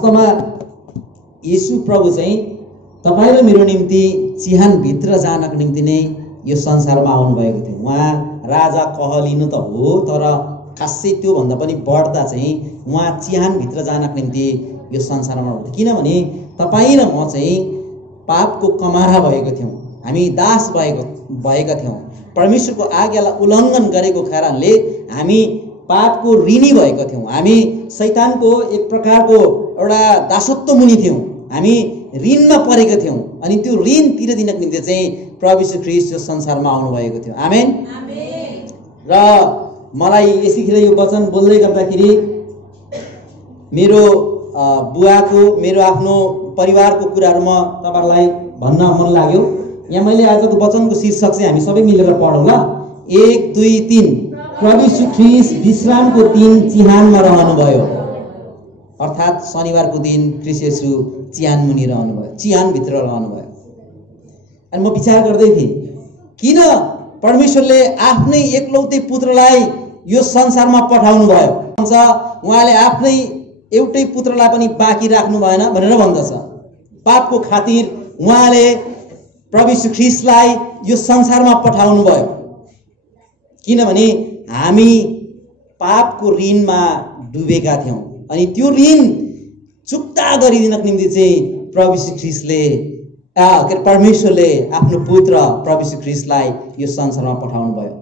वास्तवमा येशू प्रभु चाहिँ तपाईँ र मेरो निम्ति चिहानभित्र जानको निम्ति नै यो संसारमा आउनुभएको थियो। उहाँ राजा कहलिनु त हो, तर खासै त्योभन्दा पनि बढ्दा चाहिँ उहाँ चिहानभित्र जानको निम्ति यो संसारमा आउनुभयो। किनभने तपाईँ र म चाहिँ पापको कमारा भएको थियौँ, हामी दास भएका थियौँ। परमेश्वरको आज्ञालाई उल्लङ्घन गरेको कारणले हामी पापको ऋणी भएका थियौँ। हामी शैतानको एक प्रकारको एउटा दासत्व मुनि थियौँ। हामी ऋणमा परेका थियौँ अनि त्यो ऋण तिर्दिनको निम्ति चाहिँ प्रभु यीशु ख्रीष्ट यो संसारमा आउनुभएको थियो। आमेन। र मलाई यसैखेर यो वचन बोल्दै गर्दाखेरि मेरो बुवाको, मेरो आफ्नो परिवारको कुराहरू म तपाईँहरूलाई भन्न मन लाग्यो। यहाँ मैले आजको वचनको शीर्षक चाहिँ हामी सबै मिलेर पढौँ ल। 1 2 3 प्रभु यीशु ख्रीष्ट विश्रामको दिन चिहानमा रहनुभयो, अर्थात् शनिबारको दिन ख्रीष्ट येशू चिहान मुनि रहनुभयो, चिहानभित्र रहनुभयो। अनि म विचार गर्दै थिएँ, किन परमेश्वरले आफ्नै एकलौटे पुत्रलाई यो संसारमा पठाउनु भयो? भन्छ उहाँले आफ्नै एउटै पुत्रलाई पनि बाँकी राख्नु भएन भनेर भन्दछ। पापको खातिर उहाँले प्रभु यीशु ख्रीष्टलाई यो संसारमा पठाउनु भयो, किनभने हामी पापको ऋणमा डुबेका थियौँ अनि त्यो ऋण चुक्ता गरिदिनको निम्ति चाहिँ प्रभु यीशु ख्रीष्टले परमेश्वरले आफ्नो पुत्र प्रभु यीशु ख्रीष्टलाई यो संसारमा पठाउनु भयो।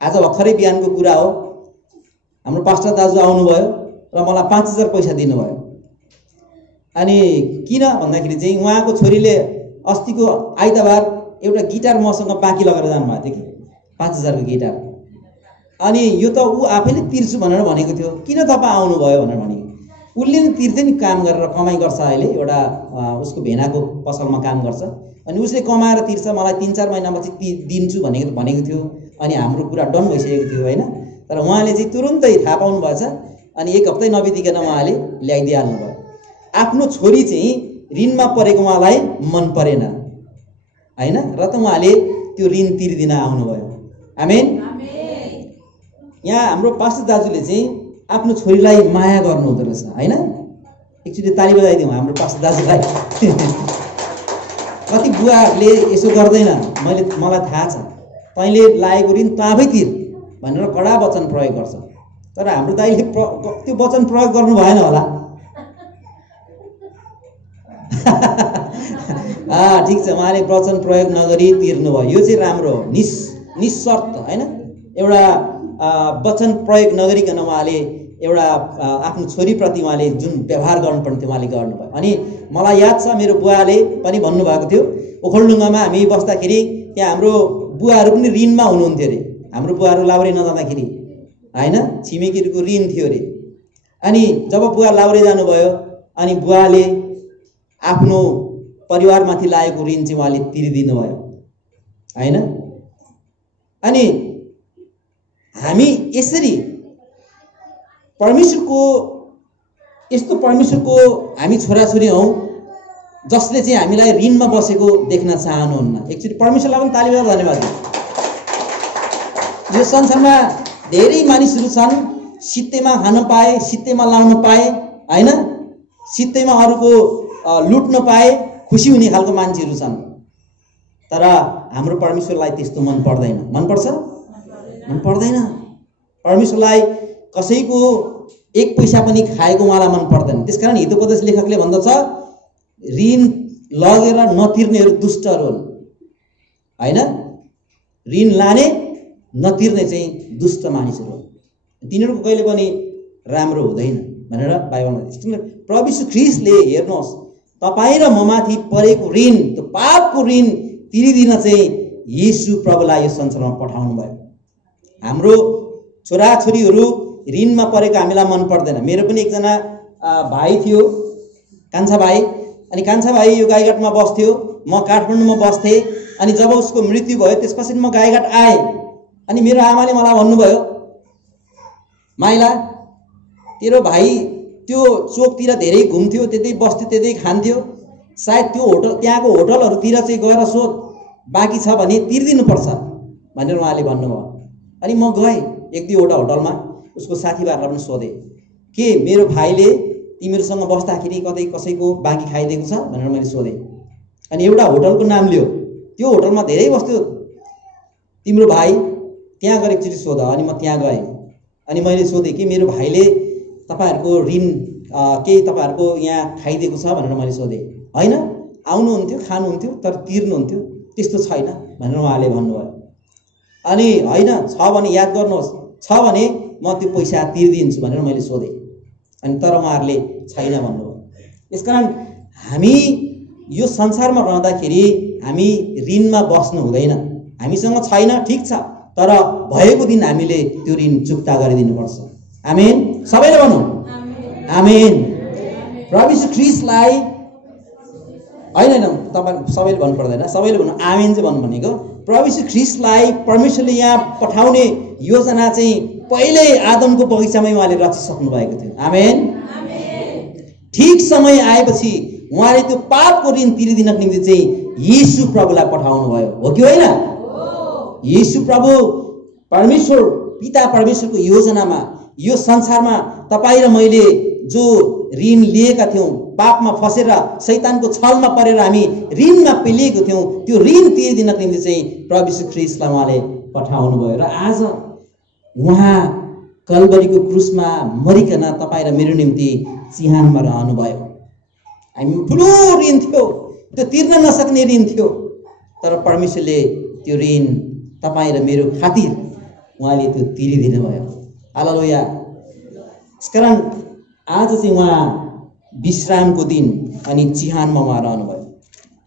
आज भर्खरै बिहानको कुरा हो, हाम्रो पास्टर दाजु आउनुभयो र मलाई 5000 पैसा दिनुभयो। अनि किन भन्दाखेरि चाहिँ उहाँको छोरीले अस्तिको आइतबार एउटा गिटार मसँग बाँकी लगेर जानुभएको थियो कि 5000 को गिटार। अनि यो त ऊ आफैले तिर्छु भनेर भनेको थियो, किन तपाईँ आउनुभयो भनेर भनेको। उसले नि तिर्दै नि काम गरेर कमाइ गर्छ, अहिले एउटा उसको भेनाको पसलमा काम गर्छ अनि उसले कमाएर तिर्छ, मलाई 3-4 महिनापछि दिन्छु भनेको थियो। अनि हाम्रो कुरा डन भइसकेको थियो होइन, तर उहाँले चाहिँ तुरुन्तै थाहा पाउनु भएछ अनि 1 हप्तै नबितिकन उहाँले ल्याइदिइहाल्नु भयो। आफ्नो छोरी चाहिँ ऋणमा परेको उहाँलाई मन परेन होइन, र त उहाँले त्यो ऋण तिर्दिन आउनुभयो। आमेन। यहाँ हाम्रो पास्टर दाजुले चाहिँ आफ्नो छोरीलाई माया गर्नुहुँदो रहेछ होइन। एकचोटि ताली बजाइदिउँ हाम्रो पास्टर दाजुलाई। कति बुवाहरूले यसो गर्दैन, मलाई थाहा छ, तैँले लागेको ऋण तँ आफै तिर भनेर कडा वचन प्रयोग गर्छ, तर हाम्रो दाइले त्यो वचन प्रयोग गर्नु भएन होला। ठिक छ, उहाँले वचन प्रयोग नगरी तिर्नु भयो, यो चाहिँ राम्रो हो, निशर्त होइन। एउटा वचन प्रयोग नगरिकन उहाँले एउटा आफ्नो छोरीप्रति उहाँले जुन व्यवहार गर्नुपर्ने थियो उहाँले गर्नुभयो। अनि मलाई याद छ मेरो बुवाले पनि भन्नुभएको थियो, ओखलढुङ्गामा हामी बस्दाखेरि त्यहाँ हाम्रो बुवाहरू पनि ऋणमा हुनुहुन्थ्यो अरे। हाम्रो बुवाहरू लाउरे नजाँदाखेरि होइन, छिमेकीहरूको ऋण थियो अरे। अनि जब बुवा लाउरे जानुभयो अनि बुवाले आफ्नो परिवारमाथि लागेको ऋण चाहिँ उहाँले तिरिदिनु भयो होइन। अनि हामी यसरी यस्तो परमेश्वरको हामी छोराछोरी हौँ जसले चाहिँ हामीलाई ऋणमा बसेको देख्न चाहनुहुन्न। एकचोटि परमेश्वरलाई पनि ताली बजाएर धन्यवाद दिउँ। यो संसारमा धेरै मानिसहरू छन्, सित्तैमा खान पाए, सित्तैमा लाउन पाए होइन, सित्तैमा अरूको लुट्न पाए खुसी हुने खालको मान्छेहरू छन्, तर हाम्रो परमेश्वरलाई त्यस्तो मन पर्दैन। मन पर्छ? मन पर्दैन। परमेश्वरलाई कसैको 1 पैसा पनि खाएको उहाँलाई मन पर्दैन। त्यसकारण हितोपदेश लेखकले भन्दछ ऋण लगेर नतिर्नेहरू दुष्टहरू हुन् होइन। ऋण लाने नतिर्ने चाहिँ दुष्ट मानिसहरू हुन्, तिनीहरूको कहिले पनि राम्रो हुँदैन भनेर बाइबलमा लेखेको छ। प्रभु यीशु ख्रीष्टले हेर्नुहोस् तपाईँ र ममाथि परेको ऋण, त्यो पापको ऋण तिरिदिन चाहिँ येशू प्रभुलाई यो संसारमा पठाउनु भयो। हाम्रो छोराछोरीहरू ऋणमा परेको हामीलाई मन पर्दैन। मेरो पनि एकजना भाइ थियो, कान्छा भाइ। अनि कान्छा भाइ यो गाईघाटमा बस्थ्यो, म काठमाडौँमा बस्थेँ। अनि जब उसको मृत्यु भयो त्यसपछि म गाईघाट आएँ। अनि मेरो आमाले मलाई भन्नुभयो, माइला तेरो भाइ त्यो चोकतिर धेरै घुम्थ्यो, त्यतै बस्थ्यो, त्यतै खान्थ्यो, सायद त्यो त्यहाँको होटलहरूतिर चाहिँ गएर सोध, बाँकी छ भने तिर्दिनुपर्छ भनेर उहाँले भन्नुभयो। अनि म गएँ 1-2 वटा होटलमा, उसको साथीभाइहरूलाई पनि सोधेँ के मेरो भाइले तिमीहरूसँग बस्दाखेरि कतै कसैको बाँकी खाइदिएको छ भनेर मैले सोधेँ। अनि एउटा होटलको नाम लियो, त्यो होटलमा धेरै बस्थ्यो तिम्रो भाइ, त्यहाँ गएर एकचोटि सोध। अनि म त्यहाँ गएँ अनि मैले सोधेँ कि मेरो भाइले तपाईँहरूको ऋण केही तपाईँहरूको यहाँ खाइदिएको छ भनेर मैले सोधेँ। होइन, आउनुहुन्थ्यो, खानुहुन्थ्यो, तर तिर्नुहुन्थ्यो, त्यस्तो छैन भनेर उहाँले भन्नुभयो। अनि होइन छ भने याद गर्नुहोस्, छ भने म त्यो पैसा तिर्दिन्छु भनेर मैले सोधेँ। अनि तर उहाँहरूले छैन भन्नुभयो। यसकारण हामी यो संसारमा रहँदाखेरि हामी ऋणमा बस्नु हुँदैन। हामीसँग छैन ठिक छ, तर भएको दिन हामीले त्यो ऋण चुक्ता गरिदिनुपर्छ। आमेन, सबैले भनौँ आमेन। प्रभु यीशु ख्रीष्टलाई होइन तपाईँ सबैले भन्नु पर्दैन, सबैले भन्नु आमेन चाहिँ भन्नु भनेको। प्रभु यीशु ख्रीष्टलाई परमेश्वरले यहाँ पठाउने योजना चाहिँ पहिल्यै आदमको बगैँचामै उहाँले रचिसक्नु भएको थियो। आमेन। ठिक समय आएपछि उहाँले त्यो पापको ऋण तिरिदिनको निम्ति चाहिँ यीशु प्रभुलाई पठाउनु भयो, हो कि होइन? यीशु प्रभु परमेश्वर पिता परमेश्वरको योजनामा यो संसारमा तपाईँ र मैले जो ऋण लिएका थियौँ, पापमा फसेर शैतानको छलमा परेर हामी ऋणमा पेलिएको थियौँ, त्यो ऋण तिरिदिनको निम्ति चाहिँ प्रभु यीशु ख्रीष्टलाई उहाँले पठाउनु भयो। र आज उहाँ कल्वरीको क्रुसमा मरिकन तपाईँ र मेरो निम्ति चिहानमा रहनुभयो। हामी ठुलो ऋण थियो, त्यो तिर्न नसक्ने ऋण थियो, तर परमेश्वरले त्यो ऋण तपाईँ र मेरो खातिर उहाँले त्यो तिरिदिनु भयो। हालेलुया। यसकारण आज चाहिँ उहाँ विश्रामको दिन अनि चिहानमा उहाँ रहनुभयो।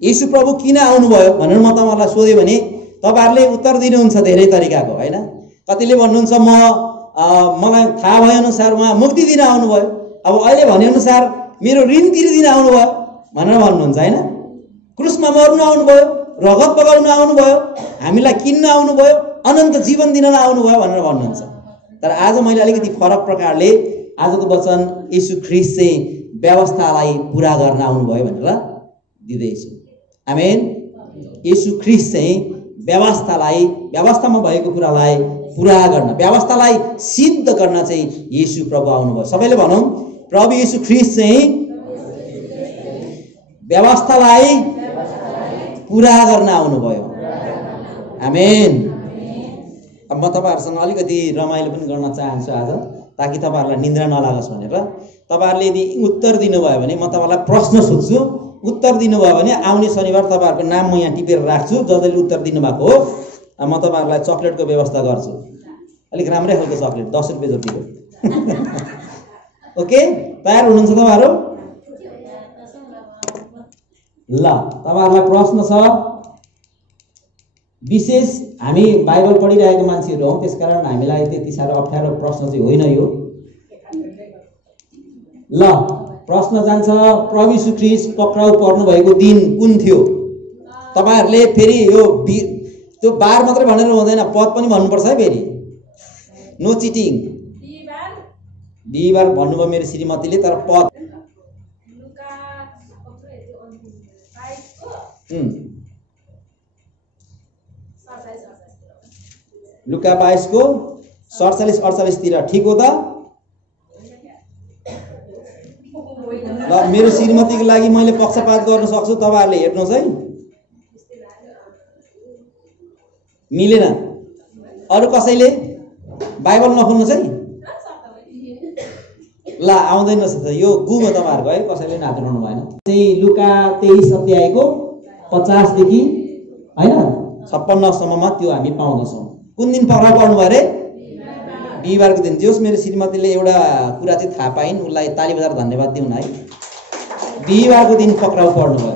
यीशु प्रभु किन आउनुभयो भनेर म तपाईँहरूलाई सोध्यो भने तपाईँहरूले उत्तर दिनुहुन्छ धेरै तरिकाको, होइन? कतिले भन्नुहुन्छ मलाई थाहा भएअनुसार उहाँ मुक्ति दिन आउनुभयो, अब अहिले भनेअनुसार मेरो ऋण तिरिदिन आउनुभयो भनेर भन्नुहुन्छ, होइन? क्रुसमा मर्नु आउनुभयो, रगत बगाउन आउनुभयो, हामीलाई किन्न आउनुभयो, अनन्त जीवन दिन आउनुभयो भनेर भन्नुहुन्छ। तर आज मैले अलिकति फरक प्रकारले आजको वचन यीशु ख्रीष्ट चाहिँ व्यवस्थालाई पुरा गर्न आउनुभयो भनेर दिँदैछु। आमेन। यीशु ख्रीष्ट चाहिँ व्यवस्थामा भएको कुरालाई पुरा गर्न, व्यवस्थालाई सिद्ध गर्न चाहिँ यीशु प्रभु आउनुभयो। सबैले भनौँ प्रभु यीशु ख्रीष्ट चाहिँ व्यवस्थालाई पुरा गर्न आउनुभयो। आमेन। अब म तपाईँहरूसँग अलिकति रमाइलो पनि गर्न चाहन्छु आज, ताकि तपाईँहरूलाई निन्द्रा नलागोस् भनेर। तपाईँहरूले यदि उत्तर दिनुभयो भने म तपाईँलाई प्रश्न सोध्छु, उत्तर दिनुभयो भने आउने शनिबार तपाईँहरूको नाम म यहाँ टिपेर राख्छु। जसले उत्तर दिनुभएको हो म तपाईँहरूलाई चक्लेटको व्यवस्था गर्छु, अलिक राम्रै खालको चक्लेट, 10 रुपियाँ जतिको। ओके, तयार हुनुहुन्छ तपाईँहरू? ल, तपाईँहरूलाई प्रश्न छ। विशेष हामी बाइबल पढिरहेको मान्छेहरू हौँ, त्यसकारण हामीलाई त्यति साह्रो अप्ठ्यारो प्रश्न चाहिँ होइन यो। ल, प्रश्न जान्छ, प्रभु यीशु ख्रीष्ट पक्राउ पर्नु भएको दिन कुन थियो? तपाईँहरूले फेरि यो त्यो बार मात्रै भनेर हुँदैन, पद पनि भन्नुपर्छ है फेरि। No cheating. बिहिबार भन्नुभयो मेरो श्रीमतीले, तर पद लुका 22 को 47-48 तिर, ठिक हो त? ल, मेरो श्रीमतीको लागि मैले पक्षपात गर्न सक्छु, तपाईँहरूले हेर्नुहोस् है। मिलेन? अरू कसैले बाइबल नखोल्नुहोस् है। ल, आउँदैन रहेछ त, यो गुम हो तपाईँहरूको है, कसैले नातिरहनु भएन। चाहिँ लुका 23 अध्यायको 50 देखि होइन 56 सम्ममा त्यो हामी पाउँदछौँ। कुन दिन पक्राउ पर्नुभयो अरे? बिहिबारको दिन। जोस् मेरो श्रीमतीले एउटा कुरा चाहिँ थाहा पाइन्, उसलाई ताली बजाएर धन्यवाद दिउँ है। बिहिबारको दिन पक्राउ पर्नुभयो।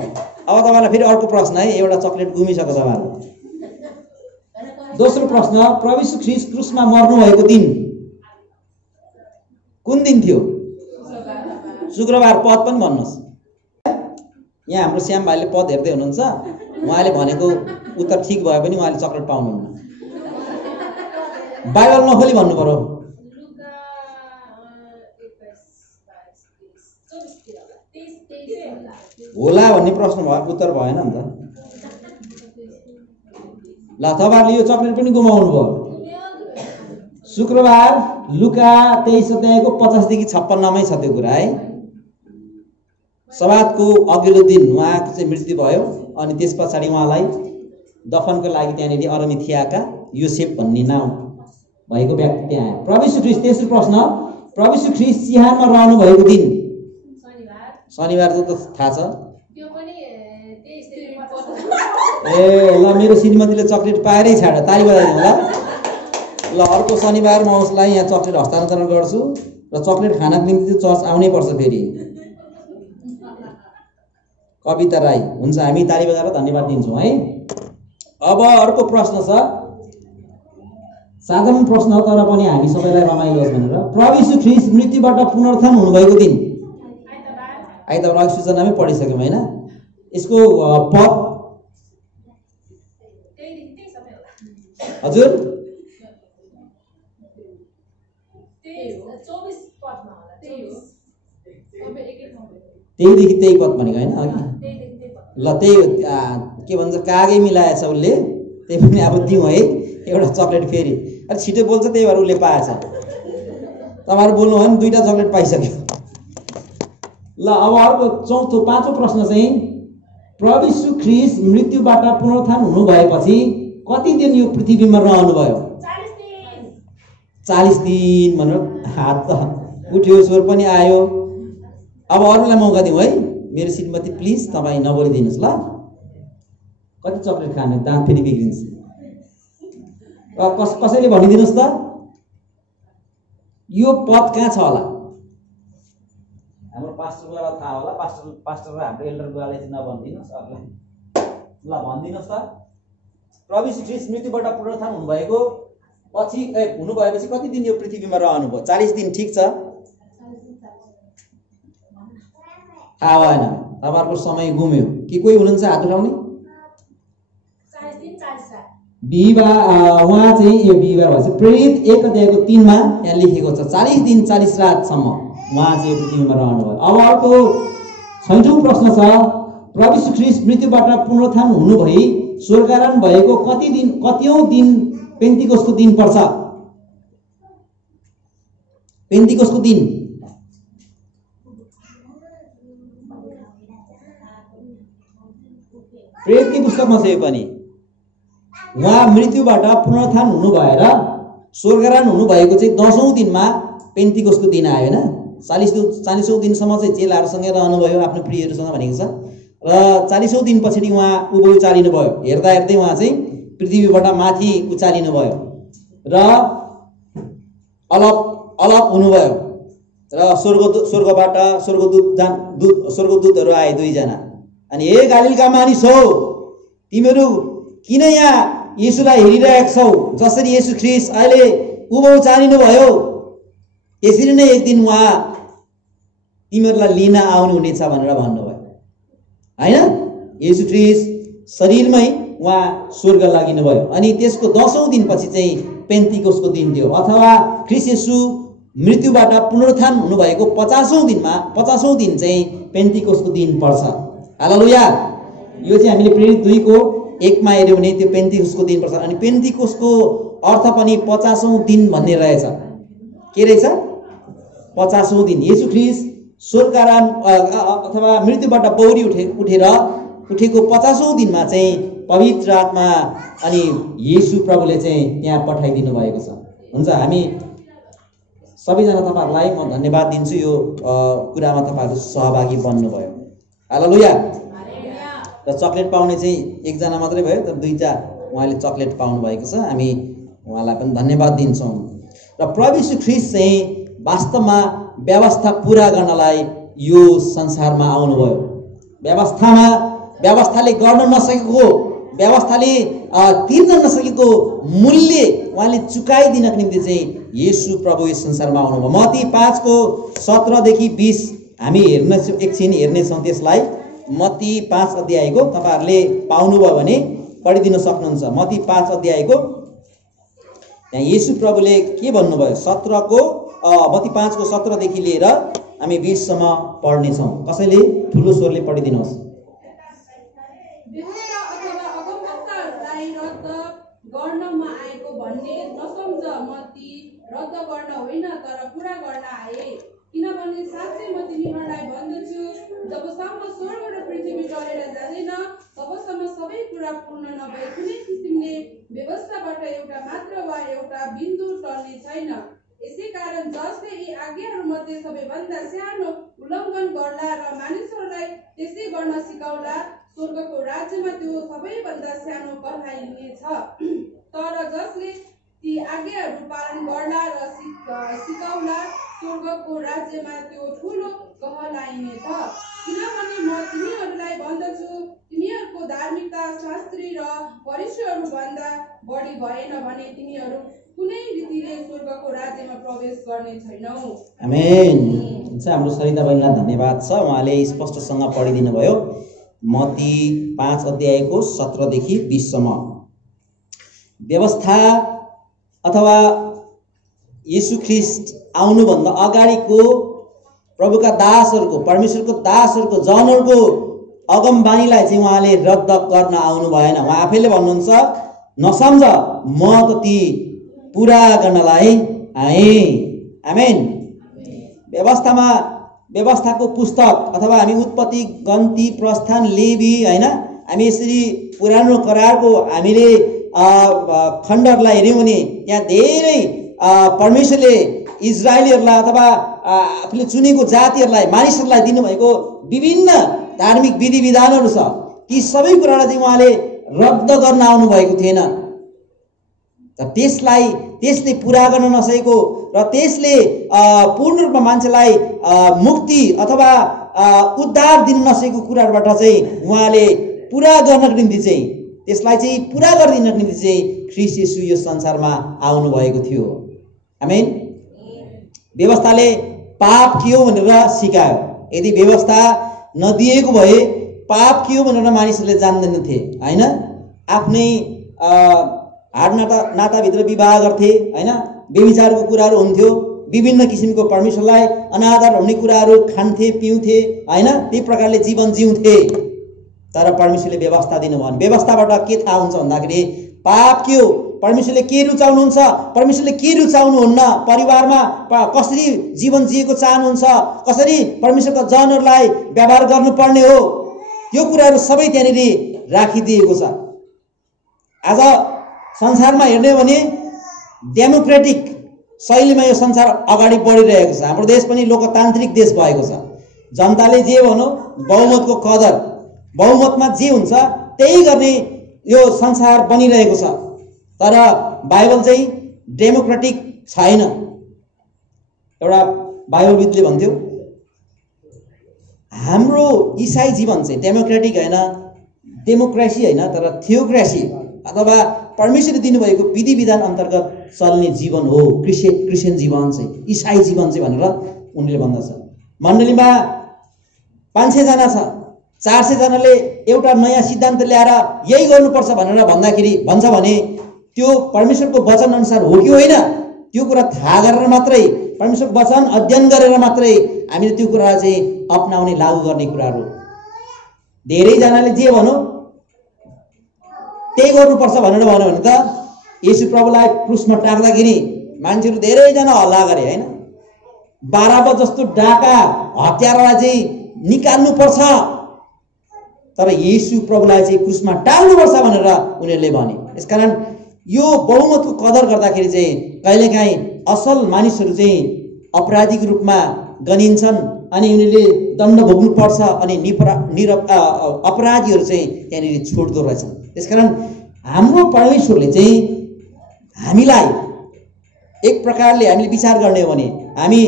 अब तपाईँलाई फेरि अर्को प्रश्न है, एउटा चक्लेट गुमिसक्यो तपाईँहरू। दोस्रो प्रश्न, प्रभु यीशु ख्रीष्ट क्रुसमा मर्नु भएको दिन कुन दिन थियो? शुक्रबार। पद पनि भन्नुहोस्। यहाँ हाम्रो श्याम भाइले पद हेर्दै हुनुहुन्छ, उहाँले भनेको उत्तर ठिक भयो भने उहाँले चक्लेट पाउनुहुन्न। बाइबल नखोली भन्नु पर्यो। होला भन्ने प्रश्न भयो, उत्तर भएन नि त। ल, तपाईँहरूले यो चक्लेट पनि गुमाउनु भयो। शुक्रबार लुका 23 अध्यायको 50 देखि 56 मै छ त्यो कुरा है। सबातको अघिल्लो दिन उहाँको चाहिँ मृत्यु भयो अनि त्यस पछाडि उहाँलाई दफनको लागि त्यहाँनिर अरमिथियाका योसेफ भन्ने नाम भएको व्यक्ति त्यहाँ आयो। प्रभु यीशु ख्रीष्ट, तेस्रो प्रश्न, प्रभु यीशु ख्रीष्ट चिहानमा रहनु भएको दिन शनिबार त थाहा छ। ए ल, मेरो श्रीमतीले चक्लेट पाएरै छाड, ताली बजाइदिउँ ल। ल, अर्को शनिबार म उसलाई यहाँ चक्लेट हस्तान्तरण गर्छु र चक्लेट खानको निम्ति चर्च आउनै पर्छ फेरि। कविता राई, हुन्छ, हामी ताली बजाएर धन्यवाद दिन्छौँ है। अब अर्को प्रश्न छ, साधारण प्रश्न तर पनि हामी सबैलाई रमाइलो होस् भनेर। प्रभु यीशु ख्रीष्ट मृत्युबाट पुनरुत्थान हुनुभएको दिन आइतबार, अघि सूचनामै पढिसक्यौँ होइन। यसको पद हजुर 23 देखि 23 पद भनेको होइन अघि। ल, त्यही के भन्छ, कागै मिलाएछ उसले, त्यही पनि अब दिउँ है एउटा चक्लेट फेरि। अलिक छिटो बोल्छ त्यही भएर उसले पाएछ, तपाईँहरू बोल्नु भयो भने 2टा चक्लेट पाइसक्यो। ल, अब अर्को पाँचौँ प्रश्न चाहिँ, प्रभु यीशु ख्रीष्ट मृत्युबाट पुनरुत्थान हुनु भएपछि कति दिन यो पृथ्वीमा रहनुभयो? 40 दिन भनेर हात त उठ्यो, स्वर पनि आयो। अब अरूलाई मौका दिउँ है। मेरो श्रीमती प्लिज तपाईँ नबोलिदिनुहोस् ल। कति चक्लेट खाने, दाँत फेरि बिग्रिन्छ। कसैले भनिदिनुहोस् त यो पद कहाँ छ होला? हाम्रो पास्टर बुवालाई थाहा होला। पास्टर र हाम्रो एल्डर बुवालाई चाहिँ नभनिदिनुहोस् अरूलाई। ल, भनिदिनुहोस् त, प्रभु यीशु ख्रीष्ट मृत्युबाट पुनरुत्थान हुनुभएको हुनुभएपछि कति दिन यो पृथ्वीमा रहनुभयो? 40 दिन, ठिक छ। थाहा भएन, तपाईँहरूको समय गुम्यो कि कोही हुनुहुन्छ हात उठाउने? बिहिबार उहाँ चाहिँ यो बिहिबार भएछ। प्रेरित 1:3 यहाँ लेखेको छ 40 दिन 40 रातसम्म उहाँ चाहिँ पृथ्वीमा रहनुभयो। अब अर्को 6औं प्रश्न छ, प्रभु यीशु ख्रीष्ट मृत्युबाट पुनरुत्थान हुनु भई स्वर्गारोहण भएको कतिऔं दिन पेन्तिकोसको दिन पर्छ? पेन्तिकोसको दिन प्रेरितकै पुस्तकमा छ यो पनि। उहाँ मृत्युबाट पुनरुत्थान हुनु भएर स्वर्गारोहण हुनु भएको चाहिँ 10औं दिनमा पेन्तिकोसको दिन आयो होइन। 40औं दिनसम्म चाहिँ चेलाहरूसँगै रहनुभयो, आफ्नो प्रियहरूसँग भनेको छ। र 40औं दिन पछाडि उहाँ उँभो उचालिनु भयो। हेर्दा हेर्दै उहाँ चाहिँ पृथ्वीबाट माथि उचालिनु भयो र अलप हुनुभयो र स्वर्गबाट स्वर्गदूतहरू आए 2 जना। अनि हे गालीलका मानिस हो, तिमीहरू किन यहाँ येशूलाई हेरिरहेका छौ? जसरी येशू ख्रीष्ट अहिले उँभो उचालिनु भयो त्यसरी नै एक दिन उहाँ तिमीहरूलाई लिन आउनुहुनेछ भनेर भन्नुभयो होइन। येशू ख्रीष्ट शरीरमै उहाँ स्वर्ग लागिनु भयो। अनि त्यसको 10औं दिनपछि चाहिँ पेन्तिकोसको दिन थियो, अथवा ख्रीष्ट येशू मृत्युबाट पुनरुत्थान हुनुभएको 50औं दिन चाहिँ पेन्तिकोसको दिन पर्छ। हालेलुया। यो चाहिँ हामीले प्रेरित 2:1 हेर्यौँ भने त्यो पेन्तिकोसको दिन पर्छ। अनि पेन्तिकोसको अर्थ पनि 50औं दिन भन्ने रहेछ। के रहेछ? 50औं दिन। येशू ख्रीष्ट स्वर्गारोहण अथवा मृत्युबाट बौरी उठेको 50औं दिनमा चाहिँ पवित्र आत्मा अनि येशू प्रभुले चाहिँ त्यहाँ पठाइदिनु भएको छ। हुन्छ, हामी सबैजना तपाईहरुलाई म धन्यवाद दिन्छु, यो कुरामा तपाईहरु सहभागी बन्नुभयो। हालेलुया। र चकलेट पाउने चाहिँ एकजना मात्रै भयो, तर 2टा उहाँले चकलेट पाउनु भएको छ। हामी उहाँलाई पनि धन्यवाद दिन्छौँ। र प्रभु यीशु ख्रीष्ट चाहिँ वास्तवमा व्यवस्था पूरा गर्नलाई यो संसारमा आउनुभयो। व्यवस्थाले गर्न नसकेको, व्यवस्थाले तिर्न नसकेको मूल्य उहाँले चुकाइदिनको निम्ति चाहिँ येशू प्रभु यस संसारमा आउनुभयो। मत्ती 5:17 देखि 20 हामी एकछिन हेर्नेछौँ त्यसलाई। मत्ती 5 अध्यायको तपाईहरुले पाउनुभयो भने पढिदिन सक्नुहुन्छ। मत्ती 5 अध्यायको यहाँ येशू प्रभुले के भन्नुभयो? मत्ती 5को 17 देखि लिएर हामी 20 सम्म पढ्नेछौँ। कसैले ठुलो स्वरले पढिदिनुहोस्। गर्नमा आएको भन्ने नसम्झ, म ती रद्द गर्न होइन तर पूरा गर्न आए। किनभने साँच्चै म तिमीहरूलाई भन्दछु, जबसम्म स्वर्ग र पृथ्वी टलेर जाँदैन तबसम्म सबै कुरा पूर्ण नभए कुनै किसिमले व्यवस्थाबाट एउटा मात्र वा एउटा बिन्दु टल्ने छैन। यसै कारण जसले यी आज्ञाहरूमध्ये सबैभन्दा सानो उल्लङ्घन गर्ला र मानिसहरूलाई त्यसै गर्न सिकाउला, स्वर्गको राज्यमा त्यो सबैभन्दा सानो कहलाइनेछ। तर जसले ती आज्ञाहरू पालन गर्ला र सिकाउला, स्वर्गको राज्यमा त्यो ठुलो कहलाइनेछ। किनभने म तिमीहरूलाई भन्दछु, तिमीहरूको धार्मिकता शास्त्री र फरिसीहरू भन्दा बढी भएन भने तिमीहरू कुनै रीतिले स्वर्गको राज्यमा प्रवेश गर्ने छैनौ। आमेन। हाम्रो सरिता बहिनीलाई धन्यवाद छ, उहाँले स्पष्टसँग पढिदिनु भयो। मत्ती 5 अध्यायको 17 देखि 20 सम्म। व्यवस्था अथवा येशू ख्रीष्ट आउनुभन्दा अगाडिको प्रभुका दासहरूको, परमेश्वरको दासहरूको, जनहरूको अगमबानीलाई चाहिँ उहाँले रद्द गर्न आउनु भएन। उहाँ आफैले भन्नुहुन्छ, नसम्झ म त ती पुरा गर्नलाई आएँ। आमेन। व्यवस्थाको पुस्तक अथवा हामी उत्पत्ति, गन्ती, प्रस्थान, लेवी हैन, हामी यसरी पुरानो करारको हामीले खण्डहरूलाई हेऱ्यौँ भने त्यहाँ धेरै परमेश्वरले इजरायलीहरूलाई अथवा आफूले चुनेको जातिहरूलाई, मानिसहरूलाई दिनुभएको विभिन्न धार्मिक विधि विधानहरू छ। ती सबै कुरालाई चाहिँ उहाँले रद्द गर्न आउनु भएको थिएन। त्यसले पुरा गर्न नसकेको र त्यसले पूर्ण रूपमा मान्छेलाई मुक्ति अथवा उद्धार दिन नसकेको कुराहरूबाट चाहिँ उहाँले पुरा गर्नको निम्ति चाहिँ, त्यसलाई चाहिँ पुरा गरिदिनको निम्ति चाहिँ ख्रीष्ट येशू यो संसारमा आउनु भएको थियो। आमेन। व्यवस्थाले पाप के हो भनेर सिकायो। यदि व्यवस्था नदिएको भए पाप के हो भनेर मानिसहरूले जान्दैनथे हैन। आफ्नै हाड नाताभित्र विवाह गर्थे हैन, व्यभिचारको कुराहरू हुन्थ्यो, विभिन्न किसिमको परमेश्वरलाई अनादर हुने कुराहरू खान्थे, पिउँथे हैन, त्यही प्रकारले जीवन जिउँथे। तर परमेश्वरले व्यवस्था दिनुभयो। व्यवस्थाबाट के थाहा हुन्छ भन्दाखेरि पाप के हो, परमेश्वरले के रुचाउनुहुन्छ, परमेश्वरले के रुचाउनुहुन्न, परिवारमा कसरी जीवन जिएको चाहनुहुन्छ, कसरी परमेश्वरका जनहरूलाई व्यवहार गर्नुपर्ने हो, त्यो कुराहरू सबै त्यहाँनिर राखिदिएको छ। आज संसारमा हेर्ने हो भने डेमोक्रेटिक शैलीमा यो संसार अगाडि बढिरहेको छ। हाम्रो देश पनि लोकतान्त्रिक देश भएको छ। जनताले जे भनौँ बहुमतको कदर, बहुमतमा जे हुन्छ त्यही गर्ने यो संसार बनिरहेको छ। तर बाइबल चाहिँ डेमोक्रेटिक छैन। एउटा बाइबलविदले भन्थ्यो, हाम्रो इसाई जीवन चाहिँ डेमोक्रेटिक होइन, डेमोक्रेसी होइन, तर थियोक्रेसी अथवा परमेश्वरले दिनुभएको विधि विधान अन्तर्गत चल्ने जीवन हो क्रिस्चियन जीवन चाहिँ, इसाई जीवन चाहिँ भनेर उनले भन्दछ। मण्डलीमा 500 जना छ, 400 जनाले एउटा नयाँ सिद्धान्त ल्याएर यही गर्नुपर्छ भनेर भन्छ भने त्यो परमेश्वरको वचन अनुसार हो कि होइन, त्यो कुरा थाहा गरेर मात्रै, परमेश्वरको वचन अध्ययन गरेर मात्रै हामीले त्यो कुरा चाहिँ अपनाउने, लागू गर्ने कुराहरू। धेरैजनाले जे भनौँ त्यही गर्नुपर्छ भनेर भन्यो भने त येशू प्रभुलाई क्रुसमा टाक्दाखेरि मान्छेहरू धेरैजना हल्ला गरे हैन। बाराबा जस्तो डाका हत्यारालाई चाहिँ निकाल्नुपर्छ, तर येशू प्रभुलाई चाहिँ क्रुसमा टाल्नुपर्छ भनेर उनीहरूले भने। यसकारण यो बहुमतको कदर गर्दाखेरि चाहिँ कहिलेकाहीँ असल मानिसहरू चाहिँ अपराधीको रूपमा गनिन्छन् अनि उनीहरूले दण्ड भोग्नुपर्छ अनि अपराधीहरू चाहिँ त्यहाँनिर छोड्दो रहेछन्। त्यसकारण हाम्रो परमेश्वरले चाहिँ हामीलाई एक प्रकारले हामीले विचार गर्ने हो भने हामी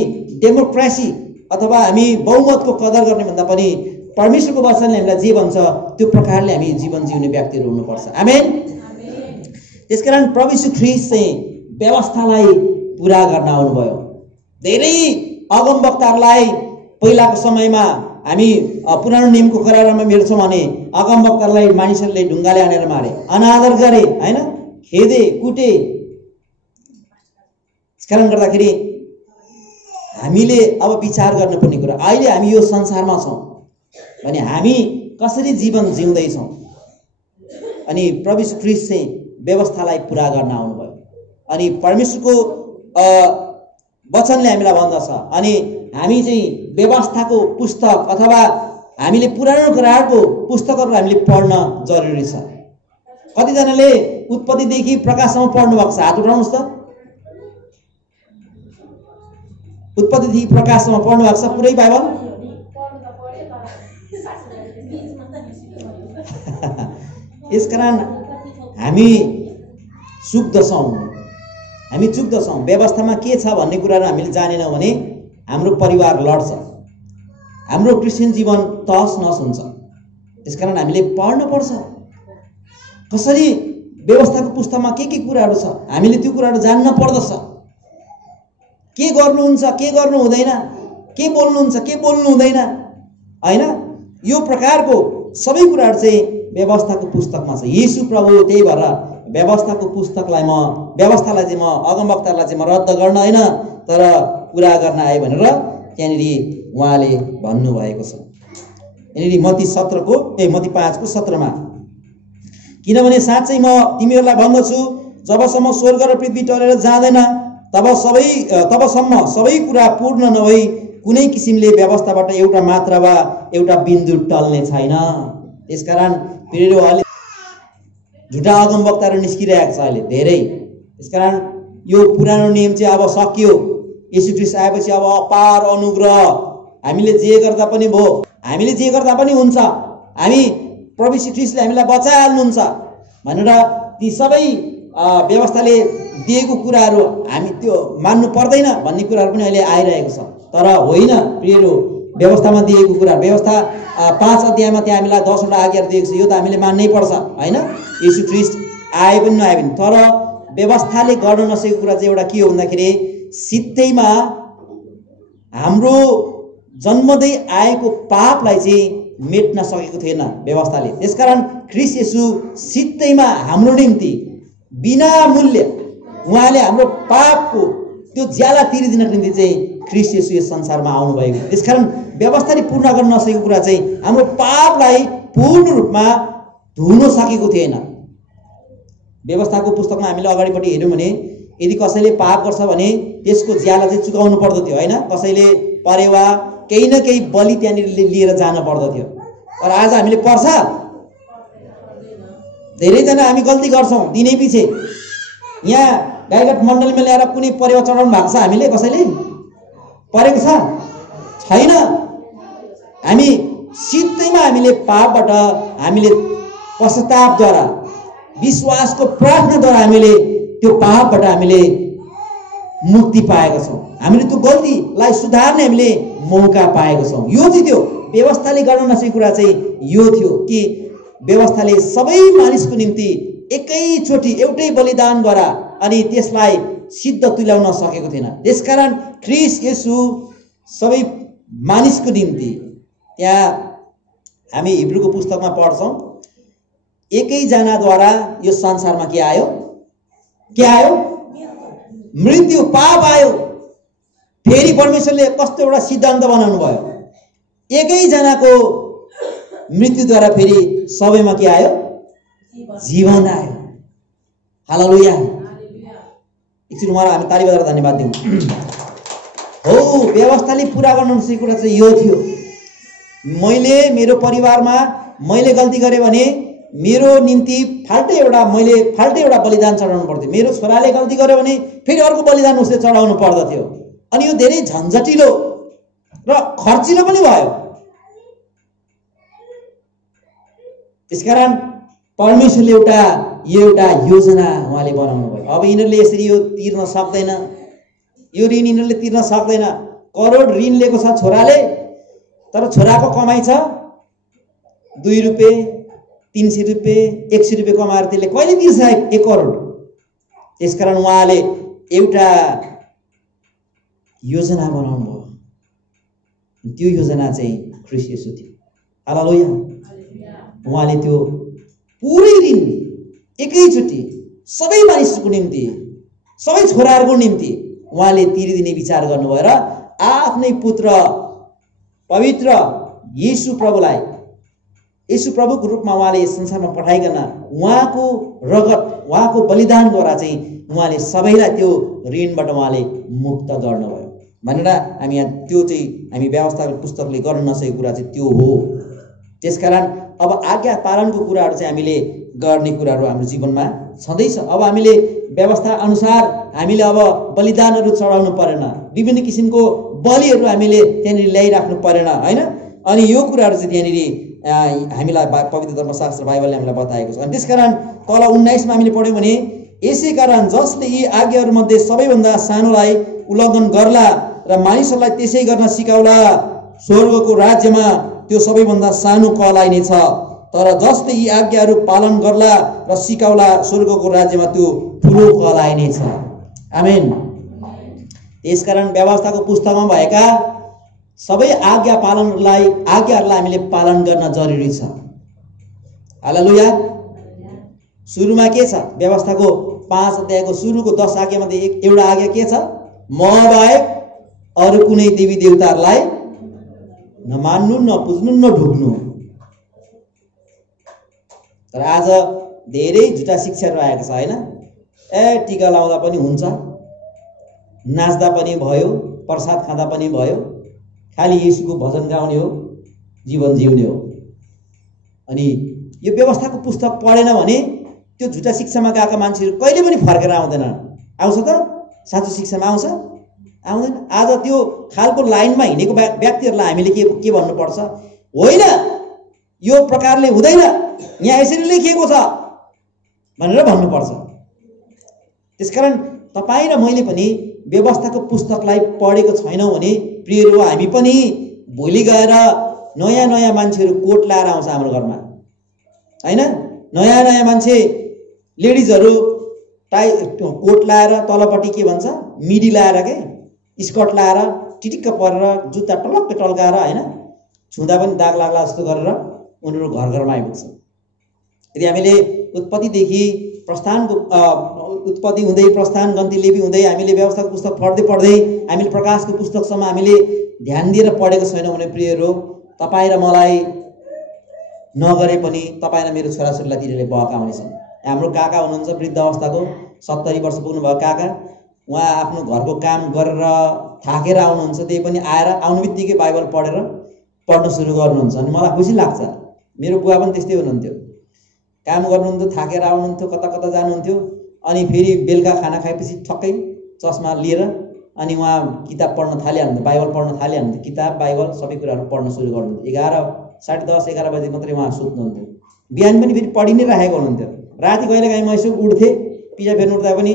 डेमोक्रेसी अथवा हामी बहुमतको कदर गर्ने भन्दा पनि परमेश्वरको वचनले हामीलाई जे भन्छ त्यो प्रकारले हामी जीवन जिउने व्यक्तिहरू हुनुपर्छ। आमेन। त्यसकारण प्रभु येशू ख्रीष्ट चाहिँ व्यवस्थालाई पुरा गर्न आउनुभयो। धेरै अगमवक्ताहरूलाई पहिलाको समयमा हामी पुरानो नियमको करारमा हेर्छौँ भने अगमवक्तालाई मानिसहरूले ढुङ्गाले हानेर मारे, अनादर गरे हैन, खेदे, कुटे। त्यसकारण गर्दाखेरि हामीले अब विचार गर्नुपर्ने कुरा, अहिले हामी यो संसारमा छौँ भने हामी कसरी जीवन जिउँदैछौँ। अनि प्रभु येशू ख्रीष्ट चाहिँ व्यवस्थालाई पुरा गर्न आउनुभयो। अनि परमेश्वरको वचनले हामीलाई भन्दछ। अनि हामी चाहिँ व्यवस्थाको पुस्तक अथवा हामीले पुरानो करारको पुस्तकहरू हामीले पढ्न जरुरी छ। कतिजनाले उत्पत्तिदेखि प्रकाशसम्म पढ्नु भएको छ? हात उठाउनुहोस् त। उत्पत्तिदेखि प्रकाशसम्म पढ्नु भएको छ पुरै बाइबल? यसकारण हामी चुक्दछौँ, व्यवस्थामा के छ भन्ने कुराहरू हामीले जानेनौँ भने हाम्रो परिवार लड्छ, हाम्रो क्रिस्चियन जीवन तहस नहस हुन्छ। त्यसकारण हामीले पढ्न पर्छ कसरी व्यवस्थाको पुस्तकमा के कुराहरू छ, हामीले त्यो कुराहरू जान्न पर्दछ। के गर्नुहुन्छ, के गर्नु हुँदैन, के बोल्नुहुन्छ, के बोल्नु हुँदैन, हैन? यो प्रकारको सबै कुराहरू चाहिँ व्यवस्थाको पुस्तकमा छ। येशू प्रभु त्यही भएर व्यवस्थाको पुस्तकलाई व्यवस्थालाई चाहिँ अगमवक्तालाई चाहिँ रद्द गर्न होइन तर पुरा गर्न आए भनेर त्यहाँनिर उहाँले भन्नुभएको छ। यहाँनिर मत्ती 5को 17मा, किनभने साँच्चै म तिमीहरूलाई भन्दछु जबसम्म स्वर्ग र पृथ्वी टलेर जाँदैन तबसम्म सबै कुरा पूर्ण नभई कुनै किसिमले व्यवस्थाबाट एउटा मात्रा वा एउटा बिन्दु टल्ने छैन। त्यसकारण फेरि अहिले झुटा अगमवक्ताहरू निस्किरहेको छ अहिले धेरै। त्यसकारण यो पुरानो नियम चाहिँ अब सकियो। येशू ख्रीष्ट आएपछि अब अपार अनुग्रह, हामीले जे गर्दा पनि भयो, हामीले जे गर्दा पनि हुन्छ, हामी प्रभु यीशु ख्रीष्टले हामीलाई बचाइहाल्नुहुन्छ भनेर ती सबै व्यवस्थाले दिएको कुराहरू हामी त्यो मान्नु पर्दैन भन्ने कुराहरू पनि अहिले आइरहेको छ। तर होइन प्रियहरू, व्यवस्थामा दिएको कुरा, व्यवस्था 5 अध्यायमा त्यहाँ हामीलाई 10वटा आज्ञाहरू दिएको छ, यो त हामीले मान्नै पर्छ, होइन? येशू ख्रीष्ट आए पनि नआए पनि। तर व्यवस्थाले गर्न नसकेको कुरा चाहिँ एउटा के हो भन्दाखेरि सित्तैमा हाम्रो जन्मदै आएको पापलाई चाहिँ मेट्न सकेको थिएन व्यवस्थाले। त्यसकारण ख्रीष्ट येशू सित्तैमा हाम्रो निम्ति बिना मूल्य उहाँले हाम्रो पापको त्यो ज्याला तिरिदिनको निम्ति चाहिँ ख्रीष्ट येशू यस संसारमा आउनुभएको। त्यसकारण व्यवस्थाले पूर्ण गर्न नसकेको कुरा चाहिँ हाम्रो पापलाई पूर्ण रूपमा धुन सकेको थिएन। व्यवस्थाको पुस्तकमा हामीले अगाडिपट्टि हेऱ्यौँ भने यदि कसैले पाप गर्छ भने त्यसको ज्याला चाहिँ चुकाउनु पर्दथ्यो, होइन? कसैले परेवा केही न केही बलि त्यहाँनिर लिएर जान पर्दथ्यो। तर आज हामीले पर्छ? धेरैजना हामी गल्ती गर्छौँ दिनै पछि। यहाँ गाईघाट मण्डलीमा ल्याएर कुनै परेवा चढाउनु भएको छ हामीले? कसैले परेको छ? छैन। हामी सित्तैमा हामीले पापबाट हामीले पश्चातापद्वारा विश्वासको प्रार्थनाद्वारा हामीले त्यो पापबाट हामीले मुक्ति पाएका छौँ। हामीले त्यो गल्तीलाई सुधार्ने हामीले मौका पाएका छौँ। यो चाहिँ त्यो व्यवस्थाले गर्न नसकेको कुरा चाहिँ यो थियो कि व्यवस्थाले सबै मानिसको निम्ति एकैचोटि एउटै बलिदानद्वारा अनि त्यसलाई सिद्ध तुल्याउन सकेको थिएन। त्यसकारण ख्रीष्ट येशू सबै मानिसको निम्ति, त्यहाँ हामी हिब्रूको पुस्तकमा पढ्छौँ, एकैजनाद्वारा यो संसारमा के आयो? मृत्यु, पाप आयो। फेरि परमेश्वरले कस्तो एउटा सिद्धान्त बनाउनु भयो, एकैजनाको मृत्युद्वारा फेरि सबैमा के आयो? जीवन आयो। हालेलुया। एकछिन उहाँलाई हामी ताली बजाएर धन्यवाद दिउँ। हो, व्यवस्थाले पुरा गर्न नसकेको कुरा चाहिँ यो थियो। मैले मेरो परिवारमा मैले गल्ती गरेँ भने मेरो निम्ति फाल्टै एउटा बलिदान चढाउनु पर्थ्यो। मेरो छोराले गल्ती गर्यो भने फेरि अर्को बलिदान उसले चढाउनु पर्दथ्यो। अनि यो धेरै झन्झटिलो र खर्चिलो पनि भयो। त्यसकारण परमेश्वरले एउटा योजना उहाँले बनाउनु भयो। अब यिनीहरूले यसरी यो तिर्न सक्दैन, यो ऋण यिनीहरूले तिर्न सक्दैन। करोड ऋण लिएको छ छोराले, तर छोराको कमाइ छ 2 रुपियाँ, 300 रुपियाँ, 100 रुपियाँ कमाएर त्यसले कहिले तिर्छ 1 करोड? त्यसकारण उहाँले एउटा योजना बनाउनु भयो। त्यो योजना चाहिँ ख्रीष्ट येशू थियो। हालेलुया। उहाँले त्यो पुरै ऋण एकैचोटि सबै मानिसको निम्ति, सबै छोराहरूको निम्ति उहाँले तिरिदिने विचार गर्नुभयो र आफ्नै पुत्र पवित्र येशू प्रभुको रूपमा उहाँले यस संसारमा पठाइकन उहाँको रगत उहाँको बलिदानद्वारा चाहिँ उहाँले सबैलाई त्यो ऋणबाट उहाँले मुक्त गर्नुभयो भनेर हामी यहाँ त्यो चाहिँ हामी व्यवस्थाको पुस्तकले गर्न नसकेको कुरा चाहिँ त्यो हो। त्यसकारण अब आज्ञा पालनको कुराहरू चाहिँ हामीले गर्ने कुराहरू हाम्रो जीवनमा छँदैछ। अब हामीले व्यवस्था अनुसार हामीले अब बलिदानहरू चढाउनु परेन, विभिन्न किसिमको बलिहरू हामीले त्यहाँनिर ल्याइराख्नु परेन होइन। अनि यो कुराहरू चाहिँ त्यहाँनिर हामीलाई पवित्र धर्मशास्त्र बाइबलले हामीलाई बताएको छ। अनि त्यसकारण तल 19 मा हामीले पढ्यौँ भने यसै कारण जसले यी आज्ञाहरूमध्ये सबैभन्दा सानोलाई उल्लङ्घन गर्ला र मानिसहरूलाई त्यसै गर्न सिकाउला स्वर्गको राज्यमा त्यो सबैभन्दा सानो कहलाइनेछ, तर जसले यी आज्ञाहरू पालन गर्ला र सिकाउला स्वर्गको राज्यमा त्यो ठुलो कहलाइनेछ। आमेन। त्यसकारण व्यवस्थाको पुस्तकमा भएका सबै आज्ञाहरूलाई हामीले पालन गर्न जरुरी छ। हालेलुया। सुरुमा के छ? व्यवस्थाको 5 अध्यायको सुरुको 10 आज्ञामध्ये एउटा आज्ञा के छ? म बाहेक अरू कुनै देवी देवताहरूलाई नमान्नु, नपुज्नु, नढोग्नु। तर आज धेरै झुटा शिक्षाहरू आएको छ होइन। टीका लाउँदा पनि हुन्छ, नाच्दा पनि भयो, प्रसाद खाँदा पनि भयो, खाली येशूको भजन गाउने हो, जीवन जिउने हो। अनि यो व्यवस्थाको पुस्तक पढेन भने त्यो झुटा शिक्षामा गएका मान्छेहरू कहिले पनि फर्केर आउँदैन। आउँछ त? साँचो शिक्षामा आउँछ? आउँदैन। आज त्यो खालको लाइनमा हिँडेको व्यक्तिहरूलाई हामीले के भन्नुपर्छ? होइन, यो प्रकारले हुँदैन, यहाँ यसरी लेखिएको छ भनेर भन्नुपर्छ। त्यसकारण तपाईँ र मैले पनि व्यवस्थाको पुस्तकलाई पढेको छैनौँ भने प्रियहरू हामी पनि भोलि गएर नयाँ नयाँ मान्छेहरू कोट लाएर आउँछ हाम्रो घरमा होइन। नयाँ नयाँ मान्छे लेडिजहरू कोट लाएर तलपट्टि के भन्छ मिडी लाएर के स्कर्ट लाएर टिटिक्क परेर जुत्ता टलक्क टल्काएर होइन, छुँदा पनि दाग लाग्ला जस्तो गरेर उनीहरू घर घरमा आइपुग्छ। यदि हामीले उत्पत्तिदेखि उत्पत्ति हुँदै प्रस्थान गन्ती लेवी हुँदै हामीले व्यवस्थाको पुस्तक पढ्दै पढ्दै हामीले प्रकाशको पुस्तकसम्म हामीले ध्यान दिएर पढेको छैनौँ भने प्रियहरू तपाईँ र मलाई नगरे पनि तपाईँ र मेरो छोराछोरीलाई तिनीहरूले बहका हुनेछन्। हाम्रो काका हुनुहुन्छ वृद्ध अवस्थाको 70 वर्ष पुग्नुभएको काका, उहाँ आफ्नो घरको काम गरेर थाकेर आउनुहुन्छ, त्यही पनि आएर आउनु बित्तिकै बाइबल पढ्न सुरु गर्नुहुन्छ। अनि मलाई खुसी लाग्छ। मेरो बुवा पनि त्यस्तै हुनुहुन्थ्यो, काम गर्नुहुन्थ्यो, थाकेर आउनुहुन्थ्यो, कता कता जानुहुन्थ्यो, अनि फेरि बेलुका खाना खाएपछि ठक्कै चस्मा लिएर अनि उहाँ किताब पढ्न थालिहाल्नुहुन्थ्यो, बाइबल पढ्न थालिहाल्नुहुन्थ्यो, किताब बाइबल सबै कुराहरू पढ्न सुरु गर्नुहुन्थ्यो। 11, 10:30, 11 बजे मात्रै उहाँ सुत्नुहुन्थ्यो। बिहान पनि फेरि पढि नै राखेको हुनुहुन्थ्यो। राति कहिलेकाहीँ म यसो उठ्थेँ, पिजा फेर्नु उठ्दा पनि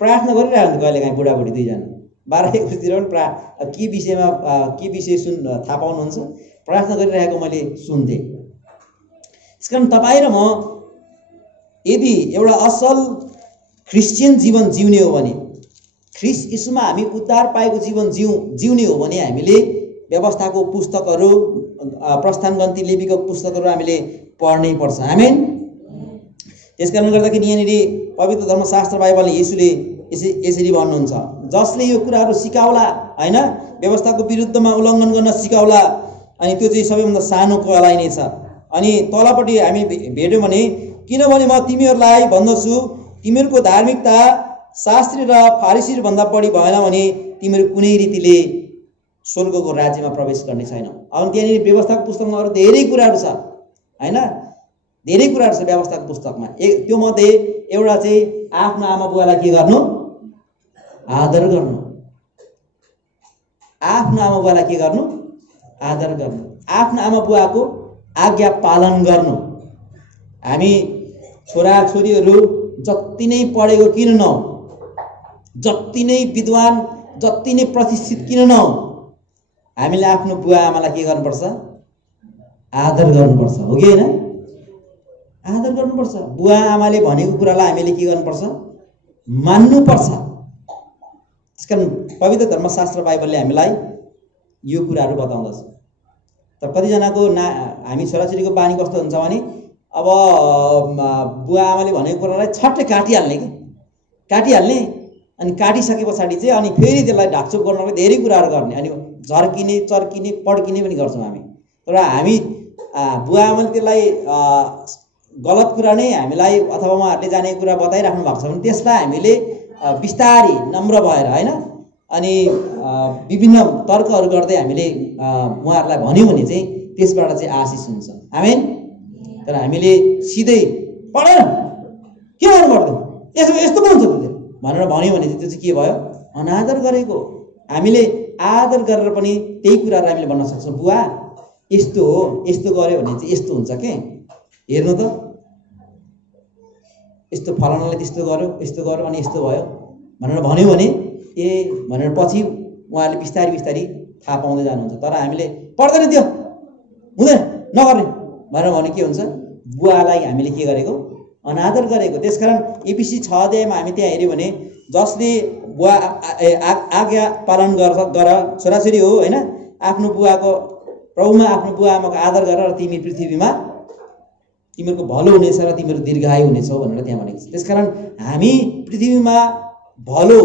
प्रार्थना गरिरहेको हुन्थ्यो। कहिलेकाहीँ बुढाबुढी दुईजना 12-1 बजीतिर पनि के विषयमा के विषय थाहा पाउनुहुन्छ, प्रार्थना गरिरहेको मैले सुन्थेँ। त्यसकारण तपाईँ र म यदि एउटा असल क्रिस्चियन जीवन जिउने हो भने, ख्रिस्ट यीशुमा हामी उद्धार पाएको जीवन जिउने हो भने हामीले व्यवस्थाको पुस्तकहरू, प्रस्थान गन्ती लेवीको पुस्तकहरू हामीले पढ्नै पर्छ। आमेन। त्यसकारणले गर्दाखेरि यहाँनिर पवित्र धर्मशास्त्र बाइबलले येशूले यसरी भन्नुहुन्छ, जसले यो कुराहरू सिकाउला होइन, व्यवस्थाको विरुद्धमा उल्लङ्घन गर्न सिकाउला, अनि त्यो चाहिँ सबैभन्दा सानो कहलाइनेछ। अनि तलपट्टि हामी भेट्यौँ भने किनभने म तिमीहरूलाई भन्दछु तिमीहरूको धार्मिकता शास्त्री र फारिसीहरू भन्दा बढी भएन भने तिमीहरू कुनै रीतिले स्वर्गको राज्यमा प्रवेश गर्ने छैनौ। अब त्यहाँनिर व्यवस्थाको पुस्तकमा अरू धेरै कुराहरू छ होइन, धेरै कुराहरू छ व्यवस्थाको पुस्तकमा। त्यो मध्ये एउटा चाहिँ आफ्नो आमा बुवालाई के गर्नु? आदर गर्नु। आफ्नो आमा बुवालाई के गर्नु? आदर गर्नु। आफ्नो आमा बुवाको आज्ञा पालन गर्नु। हामी छोरा छोरीहरू जति नै पढेको किन नहौ, जति नै विद्वान, जति नै प्रतिष्ठित किन नहौ, हामीले आफ्नो बुवा आमालाई के गर्नुपर्छ? आदर गर्नुपर्छ, हो कि होइन? आदर गर्नुपर्छ। बुवा आमाले भनेको कुरालाई हामीले के गर्नुपर्छ? मान्नुपर्छ। त्यसकारण पवित्र धर्मशास्त्र बाइबलले हामीलाई यो कुराहरू बताउँदछ। तर कतिजनाको हामी छोराछोरीको बानी कस्तो हुन्छ भने अब बुवा आमाले भनेको कुरालाई छट्टै काटिहाल्ने अनि काटिसके पछाडि चाहिँ अनि फेरि त्यसलाई ढाकछोप गर्नलाई धेरै कुराहरू गर्ने, अनि झर्किने चर्किने पड्किने पनि गर्छौँ हामी। तर हामी बुवा आमाले त्यसलाई गलत कुरा नै हामीलाई अथवा उहाँहरूले जानेको कुरा बताइराख्नु भएको छ भने त्यसलाई हामीले बिस्तारी नम्र भएर हैन अनि विभिन्न तर्कहरू गर्दै हामीले उहाँहरूलाई भन्यौँ भने चाहिँ त्यसबाट चाहिँ आशिष हुन्छ। आमेन। तर हामीले सिधै पढ के गर्नु पर्दैन यसो यस्तो पो हुन्छ भनेर भन्यौँ भने त्यो चाहिँ के भयो? अनादर गरेको। हामीले आदर गरेर पनि त्यही कुराहरू हामीले भन्न सक्छौँ, बुवा यस्तो हो, यस्तो गर्यो भने चाहिँ यस्तो हुन्छ के, हेर्नु त यस्तो फलानाले त्यस्तो गर्यो यस्तो गर्यो अनि यस्तो भयो भनेर भन्यो भने ए भनेर पछि उहाँले बिस्तारी बिस्तारी थाहा पाउँदै जानुहुन्छ। तर हामीले पर्दैन त्यो हुँदैन नगर्ने भनेर भने के हुन्छ? बुवालाई हामीले के गरेको? अनादर गरेको। त्यसकारण एपिसी 6 अध्यायमा हामी त्यहाँ हेऱ्यौँ भने जसले बुवा आज्ञा पालन गर छोराछोरी हो हैन, आफ्नो बुवाको प्रभुमा आफ्नो बुवा आमाको आदर गर र तिमी पृथ्वीमा तिमीहरूको भलो हुनेछ र तिमीहरू दीर्घायु हुनेछौ भनेर त्यहाँ भनेको छ। त्यसकारण हामी पृथ्वीमा भलो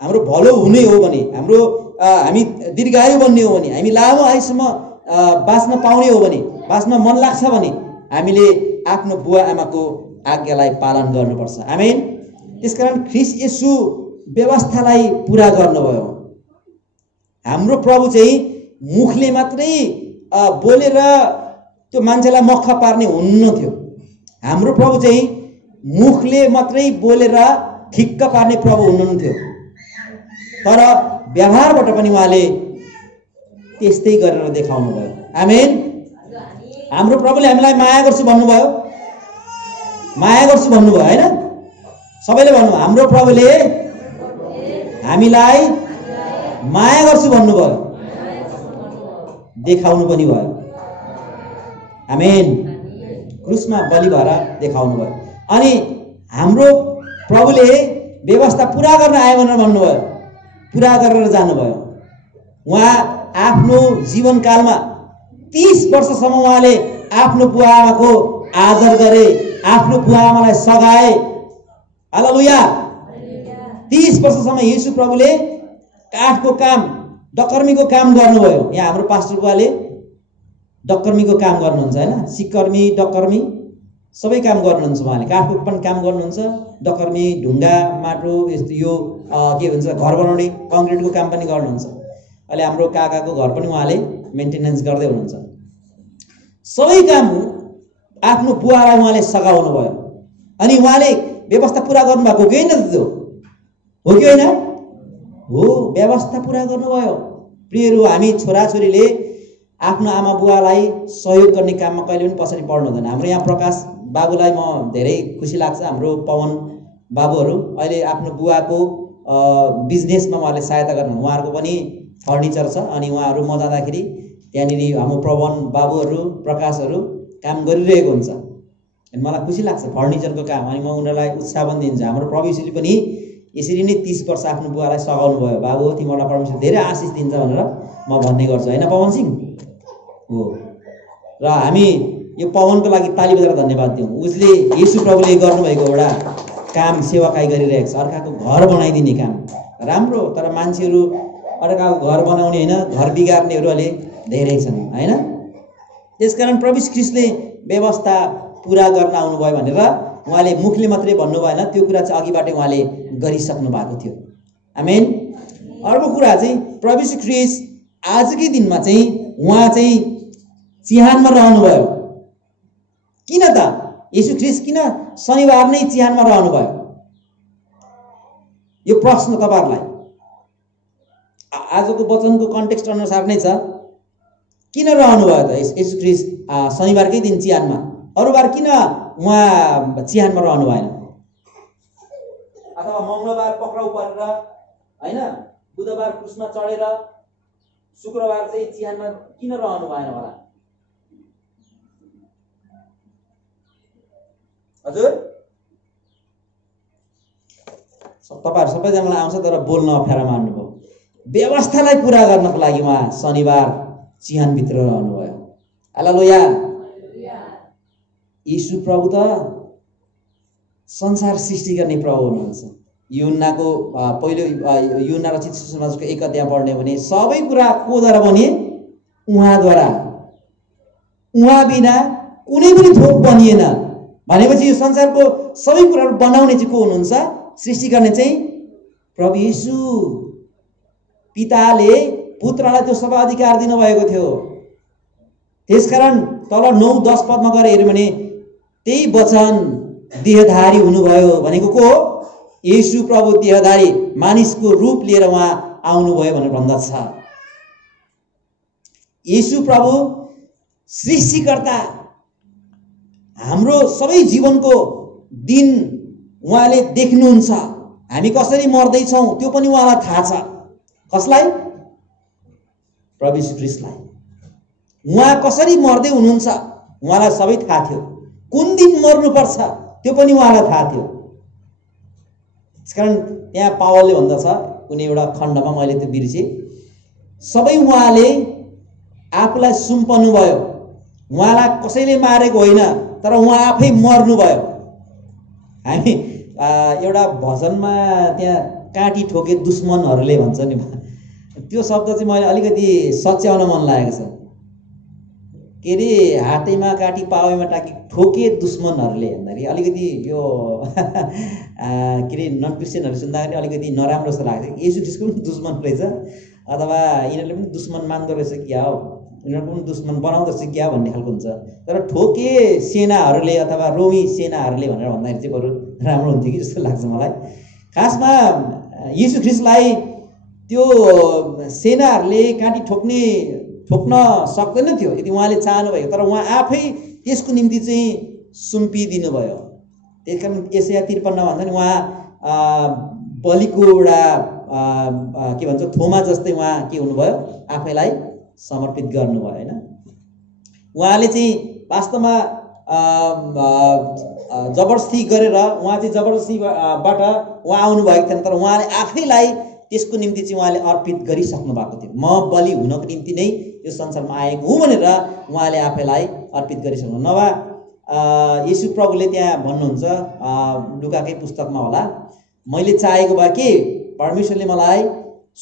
हाम्रो भलो हुने हो भने हाम्रो हामी दीर्घायु बन्ने हो भने हामी लामो आयुसम्म बाँच्न पाउने हो भने बाँच्न मन लाग्छ भने हामीले आफ्नो बुवा आमाको आज्ञालाई पालन गर्नुपर्छ। आमेन। त्यसकारण ख्रीष्ट येशू व्यवस्थालाई पुरा गर्नुभयो। हाम्रो प्रभु चाहिँ मुखले मात्रै बोलेर त्यो मान्छेलाई मख पार्ने हुन्न थियो। हाम्रो प्रभु चाहिँ मुखले मात्रै बोलेर ठिक्क पार्ने प्रभु हुनुहुन्थ्यो, तर व्यवहारबाट पनि उहाँले त्यस्तै गरेर देखाउनु भयो। आमेन। हाम्रो प्रभुले हामीलाई माया गर्छु भन्नुभयो, माया गर्छु भन्नुभयो हैन? सबैले भन्नु हाम्रो प्रभुले हामीलाई माया गर्छु भन्नुभयो, देखाउनु पनि भयो। आमेन। क्रुसमा बलि भएर देखाउनु भयो। अनि हाम्रो प्रभुले व्यवस्था पुरा गर्न आयो भनेर भन्नुभयो, पुरा गरेर जानुभयो। उहाँ आफ्नो जीवनकालमा 30 वर्षसम्म उहाँले आफ्नो बुवा आमाको आदर गरे, आफ्नो बुवा आमालाई सघाए। हालेलुया। 30 वर्षसम्म यीशु प्रभुले काठको काम डकर्मीको काम गर्नुभयो। यहाँ हाम्रो पास्टर बुवाले डकर्मीको काम गर्नुहुन्छ हैन, सिकर्मी डकर्मी सबै काम गर्नुहुन्छ। उहाँले काठको पनि काम गर्नुहुन्छ, डकर्मी ढुङ्गा माटो यस्तो यो के भन्छ घर बनाउने कङ्क्रिटको काम पनि गर्नुहुन्छ। अहिले हाम्रो काकाको घर पनि उहाँले मेन्टेनेन्स गर्दै हुनुहुन्छ। सबै काम आफ्नो बुवालाई उहाँले सघाउनु भयो। अनि उहाँले व्यवस्था पुरा गर्नुभएको हो कि होइन? त्यो हो कि होइन? हो, व्यवस्था पुरा गर्नुभयो। प्रियहरू, हामी छोराछोरीले आफ्नो आमा बुवालाई सहयोग गर्ने काममा कहिले पनि पछाडि पर्नु हुँदैन। हाम्रो यहाँ प्रकाश बाबुलाई म धेरै खुसी लाग्छ। हाम्रो पवन बाबुहरू अहिले आफ्नो बुवाको बिजनेसमा उहाँले सहायता गर्नु। उहाँहरूको पनि फर्निचर छ अनि उहाँहरू म जाँदाखेरि त्यहाँनिर हाम्रो पवन बाबुहरू प्रकाशहरू काम गरिरहेको हुन्छ अनि मलाई खुसी लाग्छ फर्निचरको काम। अनि म उनीहरूलाई उत्साह पनि दिन्छु। हाम्रो प्रभु यीशुले पनि यसरी नै 30 वर्ष आफ्नो बुवालाई सघाउनु भयो। बाबु तिमीलाई परमेश्वर धेरै आशिष दिन्छ भनेर म भन्ने गर्छु होइन पवन सिंह हो। र हामी यो पवनको लागि ताली बजाएर धन्यवाद दिउँ। उसले यीशु प्रभुले गर्नुभएको एउटा काम सेवाकाई गरिरहेको छ, अर्काको घर बनाइदिने काम राम्रो। तर मान्छेहरू अर्काको घर बनाउने होइन, घर बिगार्नेहरू अहिले धेरै छन् होइन। त्यसकारण प्रभु ख्रीष्टले व्यवस्था पुरा गर्न आउनुभयो भनेर उहाँले मुखले मात्रै भन्नु भएन, त्यो कुरा चाहिँ अघिबाटै उहाँले गरिसक्नु भएको थियो। आमेन। अर्को कुरा चाहिँ प्रभु ख्रीष्ट आजकै दिनमा चाहिँ उहाँ चाहिँ चिहानमा रहनुभयो। किन त यीशु ख्रीष्ट किन शनिबार नै चिहानमा रहनुभयो? यो प्रश्न तपाईहरुलाई आजको वचनको कन्टेक्स्ट अनुसार नै छ। किन रहनुभयो त यीशु ख्रीष्ट शनिबारकै दिन चिहानमा? अरू बार किन उहाँ चिहानमा रहनु भएन? अथवा मंगलबार पक्राउ परेर हैन, बुधबार क्रुसमा चढेर शुक्रबार चाहिँ चिहानमा किन रहनु भएन होला? हजुर तपाईहरु सबैजनालाई आउँछ तर बोल्न अप्ठ्यारो मान्नुभयो। व्यवस्थालाई पूरा गर्नको लागि उहाँ शनिबार चिहानभित्र रहनुभयो। हालेलुया। यीशु प्रभु त संसार सृष्टि गर्ने प्रभु हुनुहुन्छ। यूहन्नाको पहिलो यूहन्ना रचित सुसमाचारको 1 अध्याय पढ्ने भने सबै कुरा कोद्वारा बने? उहाँद्वारा। उहाँ बिना कुनै पनि थोक बनिएन। भनेपछि यो संसारको सबै कुराहरू बनाउने चाहिँ को हुनुहुन्छ? सृष्टि गर्ने चाहिँ प्रभु येशू। पिताले पुत्रलाई त्यो सबै अधिकार दिनुभएको थियो। त्यसकारण तल 9-10 पदमा गएर हेर्यो भने त्यही वचन देहधारी हुनुभयो भनेको को हो? येशू प्रभु देहधारी मानिसको रूप लिएर उहाँ आउनुभयो भनेर भन्दछ। येशू प्रभु सृष्टिकर्ता, हाम्रो सबै जीवनको दिन उहाँले देख्नुहुन्छ। हामी कसरी मर्दैछौँ त्यो पनि उहाँलाई थाहा छ। कसलाई? प्रभु यीशु ख्रीष्टलाई। उहाँ कसरी मर्दै हुनुहुन्छ उहाँलाई सबै थाहा थियो। कुन दिन मर्नुपर्छ त्यो पनि उहाँलाई थाहा थियो। त्यसकारण त्यहाँ पावलले भन्दछ कुनै एउटा खण्डमा, मैले त्यो बिर्सेँ, सबै उहाँले आफूलाई सुम्पनु भयो। उहाँलाई कसैले मारेको होइन, तर उहाँ आफै मर्नुभयो। हामी एउटा भजनमा त्यहाँ काँटी ठोके दुश्मनहरूले भन्छ नि, त्यो शब्द चाहिँ मैले अलिकति सच्याउन मन लागेको छ। के अरे हातैमा काँटी पावैमा टाकी ठोके दुश्मनहरूले भन्दाखेरि अलिकति यो के अरे नन क्रिस्चियनहरू सुन्दाखेरि अलिकति नराम्रो जस्तो लाग्छ। येशू ख्रीष्टको पनि दुश्मन रहेछ, अथवा यिनीहरूले पनि दुश्मन मान्दो रहेछ क्या हो, यिनीहरूको पनि दुश्मन बनाउँदो रहेछ क्या भन्ने खालको हुन्छ। तर ठोके सेनाहरूले अथवा रोमी सेनाहरूले भनेर भन्दाखेरि चाहिँ बरु राम्रो हुन्थ्यो कि जस्तो लाग्छ मलाई। खासमा येशू ख्रीष्टलाई त्यो सेनाहरूले काँटी ठोक्न सक्दैन थियो यदि उहाँले चाहनुभयो, तर उहाँ आफै त्यसको निम्ति चाहिँ सुम्पिदिनु भयो। त्यस कारण यशाया 53 भन्छ नि, उहाँ बलिको एउटा के भन्छ थोमा जस्तै उहाँ के हुनुभयो, आफैलाई समर्पित गर्नुभयो होइन। उहाँले चाहिँ वास्तवमा जबरजस्ती गरेर उहाँ चाहिँ जबरजस्तीबाट उहाँ आउनुभएको थिएन, तर उहाँले आफैलाई त्यसको निम्ति चाहिँ उहाँले अर्पित गरिसक्नु भएको थियो। म बलि हुनको निम्ति नै यो संसारमा आएको हुँ भनेर उहाँले आफैलाई अर्पित गरिसक्नु। नभए येशू प्रभुले त्यहाँ भन्नुहुन्छ लुकाकै पुस्तकमा होला, मैले चाहेको भए के परमेश्वरले मलाई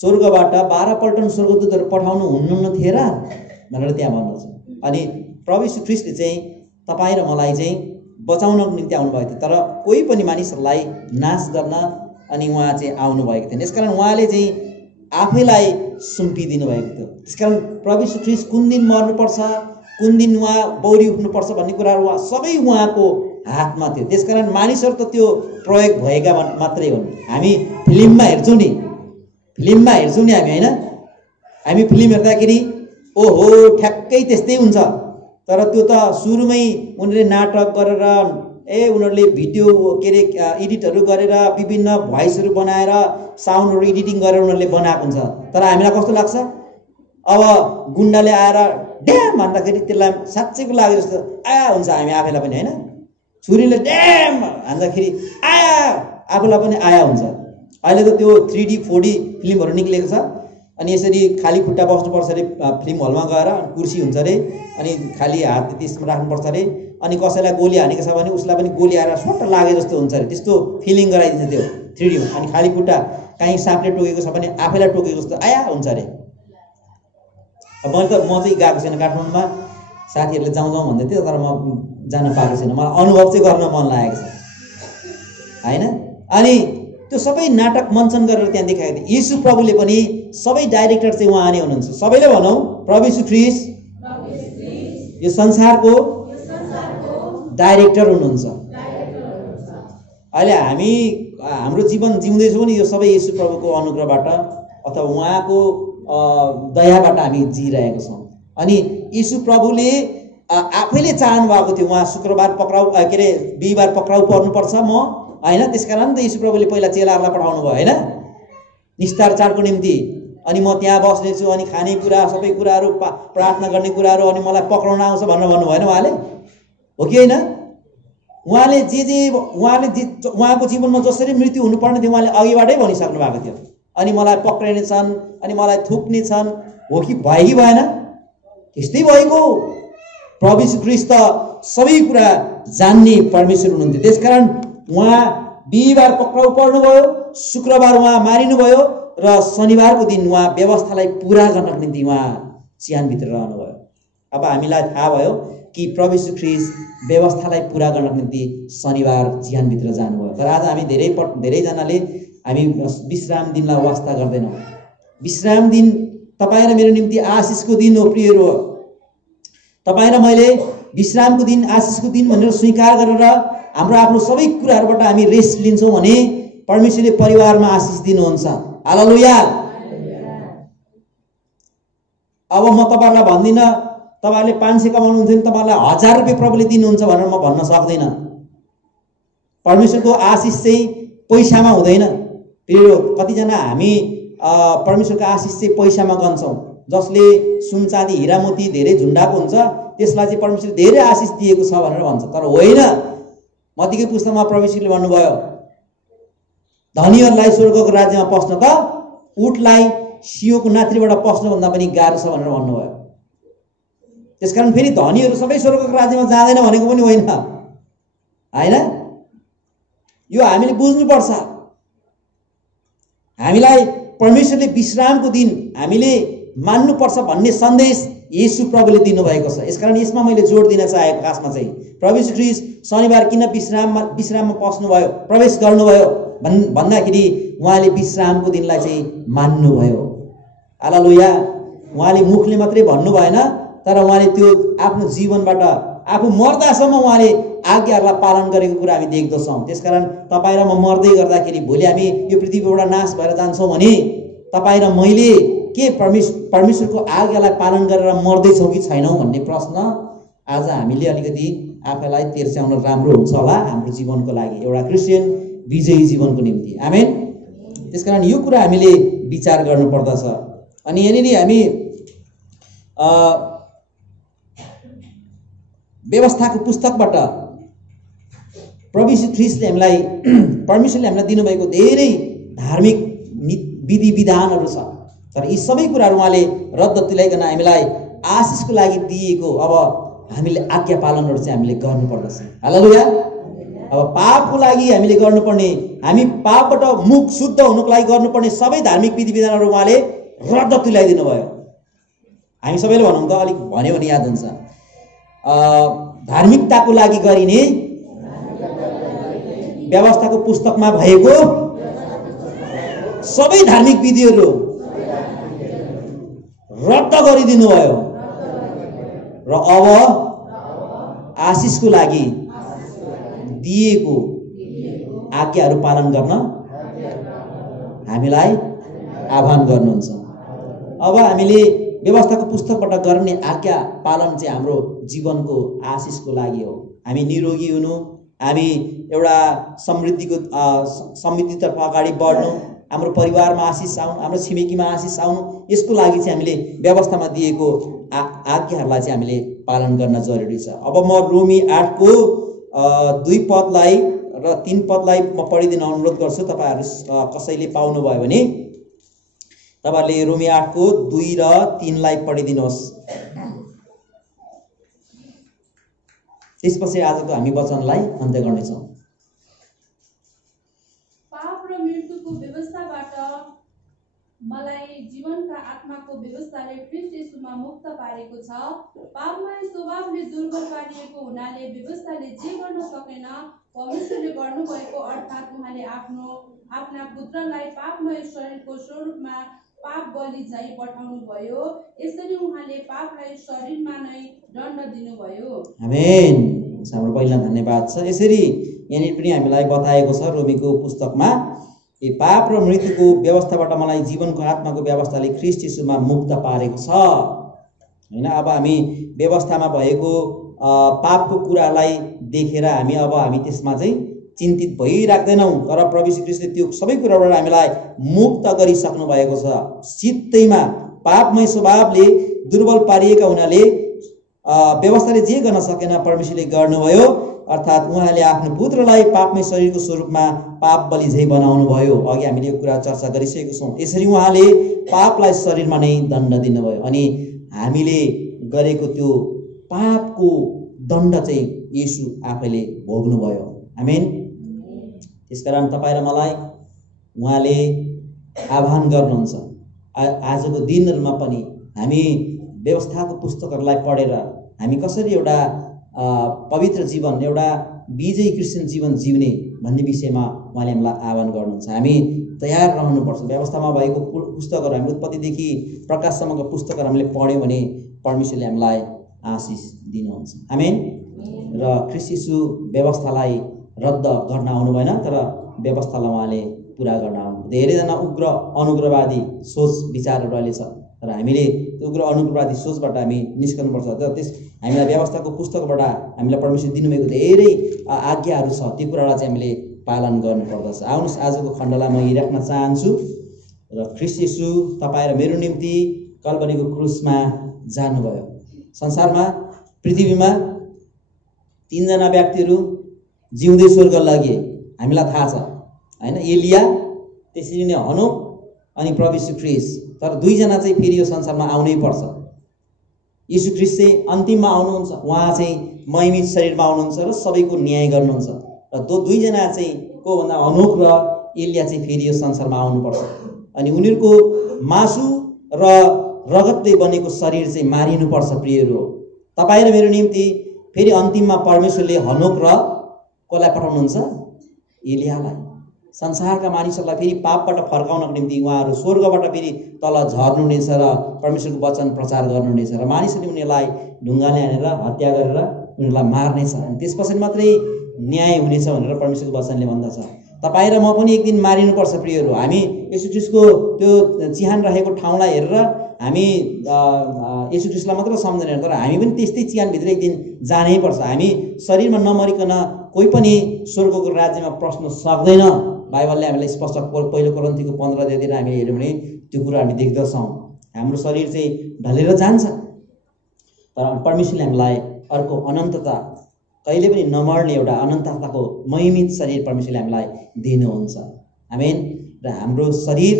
स्वर्गबाट 12 पल्टन स्वर्गदूतहरू पठाउनु हुनुहुन्न थिए र भनेर त्यहाँ भन्नुहुन्छ। अनि प्रभु यीशु ख्रीष्टले चाहिँ तपाईँ र मलाई चाहिँ बचाउनको निम्ति आउनुभएको थियो, तर कोही पनि मानिसहरूलाई नाश गर्न अनि उहाँ चाहिँ आउनुभएको थिएन। यसकारण उहाँले चाहिँ आफैलाई सुम्पिदिनु भएको थियो। त्यसकारण प्रभु यीशु ख्रीष्ट कुन दिन मर्नुपर्छ, कुन दिन उहाँ बौरी उठ्नुपर्छ भन्ने कुराहरू उहाँ सबै उहाँको हातमा थियो। त्यसकारण मानिसहरू त त्यो प्रयोग भएका मात्रै हुन्। हामी फिल्ममा हेर्छौँ नि हामी होइन, हामी फिल्म हेर्दाखेरि ओहो ठ्याक्कै त्यस्तै हुन्छ, तर त्यो त सुरुमै उनीहरूले नाटक गरेर उनीहरूले भिडियो के अरे एडिटहरू गरेर विभिन्न भोइसहरू बनाएर साउन्डहरू एडिटिङ गरेर उनीहरूले बनाएको हुन्छ। तर हामीलाई कस्तो लाग्छ, अब गुन्डाले आएर ड्याम भन्दाखेरि त्यसलाई साँच्चैको लाग्यो जस्तो आया हुन्छ हामी आफैलाई पनि होइन। छुरीले ड्याम हान्दाखेरि आया आफूलाई पनि आया हुन्छ। अहिले त त्यो 3D 4D फिल्महरू निक्लेको छ। अनि यसरी खाली खुट्टा बस्नुपर्छ अरे फिल्म हलमा गएर, कुर्सी हुन्छ अरे, अनि खाली हात त्यसमा राख्नुपर्छ अरे, अनि कसैलाई गोली हानेको छ भने उसलाई पनि गोली आएर सट्ट लागे जस्तो हुन्छ अरे, त्यस्तो फिलिङ गराइदिन्छ त्यो 3Dमा। अनि खाली खुट्टा काहीँ साँपले टोकेको छ भने आफैलाई टोकेको जस्तो आया हुन्छ अरे। म चाहिँ गएको छैन काठमाडौँमा, साथीहरूले जाउँ भन्दै थियो, तर म जान पाएको छैन। मलाई अनुभव चाहिँ गर्न मन लागेको छ होइन। अनि त्यो सबै नाटक मञ्चन गरेर त्यहाँ देखाएको थियो। येशू प्रभुले पनि सबै डाइरेक्टर चाहिँ उहाँ नै हुनुहुन्छ। सबैले भनौँ प्रभु येशू ख्रीष्ट यो संसारको डाइरेक्टर हुनुहुन्छ। अहिले हामी हाम्रो जीवन जिउँदैछौँ नि, यो सबै येशू प्रभुको अनुग्रहबाट अथवा उहाँको दयाबाट हामी जिइरहेको छौँ। अनि येशू प्रभुले आफैले चाहनु भएको थियो उहाँ शुक्रबार पक्राउ के अरे बिहिबार पक्राउ पर्नुपर्छ म होइन। त्यसकारण त येशू प्रभुले पहिला चेलाहरूलाई पठाउनु भयो होइन, निस्तार चाडको निम्ति। अनि म त्यहाँ बस्नेछु, अनि खानेकुरा सबै कुराहरू प्रार्थना गर्ने कुराहरू, अनि मलाई पक्राउन आउँछ भनेर भन्नु भएन उहाँले, हो कि होइन? उहाँले उहाँको जीवनमा जसरी मृत्यु हुनुपर्ने थियो उहाँले अघिबाटै भनिसक्नु भएको थियो। अनि मलाई पक्राइने छन्, अनि मलाई थुक्ने छन्, हो कि भयो कि भएन? त्यस्तै भएको। प्रभु यीशु ख्रीष्ट सबै कुरा जान्ने परमेश्वर हुनुहुन्थ्यो। त्यसकारण उहाँ बिहिबार पक्राउ पर्नुभयो, शुक्रबार उहाँ मारिनुभयो, र शनिबारको दिन उहाँ व्यवस्थालाई पुरा गर्नको निम्ति उहाँ चिहानभित्र रहनुभयो। अब हामीलाई थाहा भयो कि प्रभु यीशु ख्रीष्ट व्यवस्थालाई पूरा गर्नको निम्ति शनिबार चिहानभित्र जानुभयो। तर आज हामी धेरैजनाले हामी विश्राम दिनलाई वास्ता गर्दैनौँ। विश्राम दिन तपाईँ र मेरो निम्ति आशिषको दिन हो प्रियहरू। तपाईँ र मैले विश्रामको दिन आशिषको दिन भनेर स्वीकार गरेर हाम्रो आफ्नो सबै कुराहरूबाट हामी रेस्ट लिन्छौँ भने परमेश्वरले परिवारमा आशिष दिनुहुन्छ। हालेलुया। अब म तपाईँहरूलाई भन्दिनँ तपाईँहरूले 500 कमाउनुहुन्थ्यो भने तपाईँलाई 1000 रुपियाँ प्रभुले दिनुहुन्छ भनेर म भन्न सक्दिनँ। परमेश्वरको आशिष चाहिँ पैसामा हुँदैन। प्रिय कतिजना हामी परमेश्वरको आशिष चाहिँ पैसामा गन्छौँ। जसले सुन चाँदी हिरा मोती धेरै झुन्डाको हुन्छ त्यसलाई चाहिँ परमेश्वरले धेरै आशिष दिएको छ भनेर भन्छ। तर होइन, मत्तीको पुस्तकमा परमेश्वरले भन्नुभयो धनीहरूलाई स्वर्गको राज्यमा पस्न त उठलाई सियोको नात्रीबाट पस्नुभन्दा पनि गाह्रो छ भनेर भन्नुभयो। त्यसकारण फेरि धनीहरू सबै स्वर्गको राज्यमा जाँदैन भनेको पनि होइन, होइन? यो हामीले बुझ्नुपर्छ। हामीलाई परमेश्वरले विश्रामको दिन हामीले मान्नुपर्छ भन्ने सन्देश येशू प्रभुले दिनुभएको छ। यसकारण यसमा मैले जोड दिन चाहेको खासमा चाहिँ प्रभु यीशु ख्रीष्ट शनिबार किन विश्राममा पस्नुभयो, प्रवेश गर्नुभयो भन्दाखेरि उहाँले विश्रामको दिनलाई चाहिँ मान्नुभयो। हालेलुया। उहाँले मुखले मात्रै भन्नु भएन, तर उहाँले त्यो आफ्नो जीवनबाट आफू मर्दासम्म उहाँले आज्ञाहरूलाई पालन गरेको कुरा हामी देख्दछौँ। त्यसकारण तपाईँ र म मर्दै गर्दाखेरि भोलि हामी यो पृथ्वीबाट नाश भएर जान्छौँ भने तपाईँ र मैले के परमेश्वरको आज्ञालाई पालन गरेर मर्दैछौँ कि छैनौँ भन्ने प्रश्न आज हामीले अलिकति आफैलाई तेर्स्याउन राम्रो हुन्छ होला हाम्रो जीवनको लागि, एउटा क्रिस्चियन विजयी जीवनको निम्ति। आमेन। त्यसकारण यो कुरा हामीले विचार गर्नुपर्दछ। अनि यहाँनिर हामी व्यवस्थाको पुस्तकबाट प्रभु यीशु ख्रीष्टले हामीलाई परमेश्वरले हामीलाई दिनुभएको धेरै धार्मिक विधि विधानहरू छ। तर यी सबै कुराहरू उहाँले रद्द तुल्याइकन हामीलाई आशिषको लागि दिएको अब हामीले आज्ञा पालनहरू चाहिँ हामीले गर्नुपर्दछ। हालेलुया। अब पापको लागि हामीले गर्नुपर्ने, हामी पापबाट मुख शुद्ध हुनुको लागि गर्नुपर्ने सबै धार्मिक विधि विधानहरू उहाँले रद्द तुल्याइदिनु भयो। हामी सबैले भनौँ त, अलिक भन्यो भने याद हुन्छ, धार्मिकताको लागि गरिने व्यवस्थाको पुस्तकमा भएको सबै धार्मिक विधिहरू रद्द गरिदिनु भयो र अब आशिषको लागि दिएको आज्ञाहरू पालन गर्न हामीलाई आह्वान गर्नुहुन्छ। अब हामीले व्यवस्थाको पुस्तकबाट गर्ने आज्ञा पालन चाहिँ हाम्रो जीवनको आशिषको लागि हो। हामी निरोगी हुनु, हामी एउटा समृद्धितर्फ अगाडि बढ्नु, हाम्रो परिवारमा आशिष आउनु, हाम्रो छिमेकीमा आशिष आउनु, यसको लागि चाहिँ हामीले व्यवस्थामा दिएको आज्ञाहरूलाई चाहिँ हामीले पालन गर्न जरुरी छ। अब म रोमी 8 को 2 पदलाई र 3 पदलाई म पढिदिन अनुरोध गर्छु। तपाईहरु कसैले पाउनुभयो भने तपाईहरुले रोमी 8 को 2 र 3 लाई पढिदिनुहोस्। त्यसपछि आजको हामी वचनलाई अन्त्य गर्नेछौँ। पाप र मृत्युको व्यवस्थाबाट मलाई जीवनका आत्माको व्यवस्थाले ख्रीष्ट येशूमा मुक्त पारेको छ। पापमय स्वभावले दुर्बल पारिएको हुनाले व्यवस्थाले जे गर्न सकेन परमेश्वरले गर्नुभएको, अर्थात् उहाँले आफ्ना पुत्रलाई पापमय शरीरको स्वरूपमा पाप बलि झैं पठाउनु भयो। यसरी उहाँले पापलाई शरीरमा नै दण्ड दिनुभयो। आमेन। हाम्रो पहिला धन्यवाद छ। यसरी यहाँनिर पनि हामीलाई बताएको छ रोमीको पुस्तकमा, यी पाप र मृत्युको व्यवस्थाबाट मलाई जीवनको आत्माको व्यवस्थाले ख्रीष्ट येशूमा मुक्त पारेको छ। हैन, अब हामी व्यवस्थामा भएको पापको कुरालाई देखेर हामी त्यसमा चाहिँ चिन्तित भइराख्दैनौँ। तर प्रभु यीशु ख्रीष्टले त्यो सबै कुराबाट हामीलाई मुक्त गरिसक्नु भएको छ। सित्तैमा पापमय स्वभावले दुर्बल पारिएका हुनाले व्यवस्थाले जे गर्न सकेन परमेश्वरले गर्नुभयो, अर्थात् उहाँले आफ्नो पुत्रलाई पापमय शरीरको स्वरूपमा पाप बलि झैं बनाउनु भयो। अघि हामीले यो कुरा चर्चा गरिसकेको छौँ। यसरी उहाँले पापलाई शरीरमा नै दण्ड दिनुभयो अनि हामीले गरेको त्यो पापको दण्ड चाहिँ येशू आफैले भोग्नुभयो। आमेन। त्यसकारण तपाईँ र मलाई उहाँले आह्वान गर्नुहुन्छ। आजको दिनहरूमा पनि हामी व्यवस्थाको पुस्तकहरूलाई पढेर हामी कसरी एउटा पवित्र जीवन, एउटा विजयी क्रिस्चियन जीवन जिउने भन्ने विषयमा उहाँले हामीलाई आह्वान गर्नुहुन्छ। हामी तयार रहनुपर्छ। व्यवस्थामा भएको पुस्तकहरू, हामी उत्पत्तिदेखि प्रकाशसम्मको पुस्तकहरू हामीले पढ्यौँ भने परमेश्वरले हामीलाई आशिष दिनुहुन्छ। आमेन। र ख्रीष्ट येशू व्यवस्थालाई रद्द गर्न आउनु भएन, तर व्यवस्थालाई उहाँले पुरा गर्न आउनु। धेरैजना उग्र अनुग्रहवादी सोच विचारहरू अहिले छ, तर हामीले त्यो उग्र अनुग्रहवादी सोचबाट हामी निस्कनुपर्छ। र हामीलाई व्यवस्थाको पुस्तकबाट हामीलाई परमेश्वर दिनुभएको धेरै आज्ञाहरू छ, ती कुरालाई चाहिँ हामीले पालन गर्नुपर्दछ। आउनुहोस् आजको खण्डलाई म राख्न चाहन्छु। र ख्रीष्ट येशू तपाईँ र मेरो निम्ति कल्वरीको क्रुसमा जानुभयो। संसारमा, पृथ्वीमा 3 जना व्यक्तिहरू जिउँदै स्वर्ग लगे, हामीलाई थाहा छ हैन? एलिया, त्यसरी नै हनोक अनि प्रभु येशू ख्रीष्ट। तर 2 जना चाहिँ फेरि यो संसारमा आउनै पर्छ। येशू ख्रीष्ट चाहिँ अन्तिममा आउनुहुन्छ। उहाँ चाहिँ महिमित शरीरमा आउनुहुन्छ र सबैको न्याय गर्नुहुन्छ। र 2 जना चाहिँ को भन्दा हनोक र एलिया चाहिँ फेरि यो संसारमा आउनुपर्छ। अनि उनीहरूको मासु र रगतले बनेको शरीर चाहिँ मारिनुपर्छ। प्रियहरू, तपाईँ र मेरो निम्ति फेरि अन्तिममा परमेश्वरले हनोक र कसलाई पठाउनुहुन्छ? एलियालाई। संसारका मानिसहरूलाई फेरि पापबाट फर्काउनको निम्ति उहाँहरू स्वर्गबाट फेरि तल झर्नुहुनेछ र परमेश्वरको वचन प्रचार गर्नुहुनेछ। र मानिसहरूले उनीहरूलाई ढुङ्गाले हानेर हत्या गरेर उनीहरूलाई मार्नेछ। अनि त्यसपछि मात्रै न्याय हुनेछ भनेर परमेश्वरको वचनले भन्दछ। तपाईँ र म पनि एक दिन मारिनुपर्छ। प्रियहरू, हामी येशू ख्रीष्टको त्यो चिहान राखेको ठाउँलाई हेरेर हामी येशू ख्रीष्टलाई मात्र सम्झँदैन, तर हामी पनि त्यस्तै चिहानभित्र एक दिन जानै पर्छ। हामी शरीरमा नमरिकन कोही पनि स्वर्गको राज्यमा पस्न सक्दैन। बाइबलले हामीलाई स्पष्ट पहिलो कोरिन्थीको 15 अध्यायतिर हामी हेऱ्यौँ भने त्यो कुरा हामी देख्दछौँ। हाम्रो शरीर चाहिँ ढलेर जान्छ, तर परमेश्वरले हामीलाई अर्को अनन्तता, कहिले पनि नमर्ने एउटा अनन्तताको महिमित शरीर परमेश्वरले हामीलाई दिनुहुन्छ। आमेन। र हाम्रो शरीर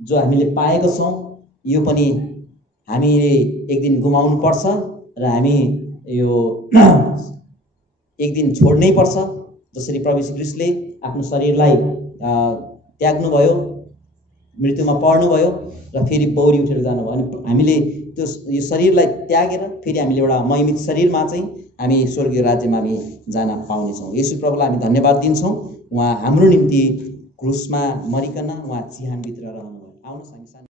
जो हामीले पाएको छौँ यो पनि हामीले एक दिन गुमाउनु पर्छ र हामी यो एक दिन छोड्नै पर्छ। जसरी प्रभु येशू ख्रीष्टले आफ्नो शरीरलाई त्याग्नुभयो, मृत्युमा पर्नुभयो र फेरि पौडी उठेर जानुभयो। अनि हामीले त्यो यो शरीरलाई त्यागेर फेरि हामीले एउटा महिमित शरीरमा चाहिँ हामी स्वर्गीय राज्यमा हामी जान पाउनेछौँ। येशू प्रभुलाई हामी धन्यवाद दिन्छौँ। उहाँ हाम्रो निम्ति क्रुसमा मरिकन उहाँ चिहानभित्र रहनुभयो। आउनुहोस् हामी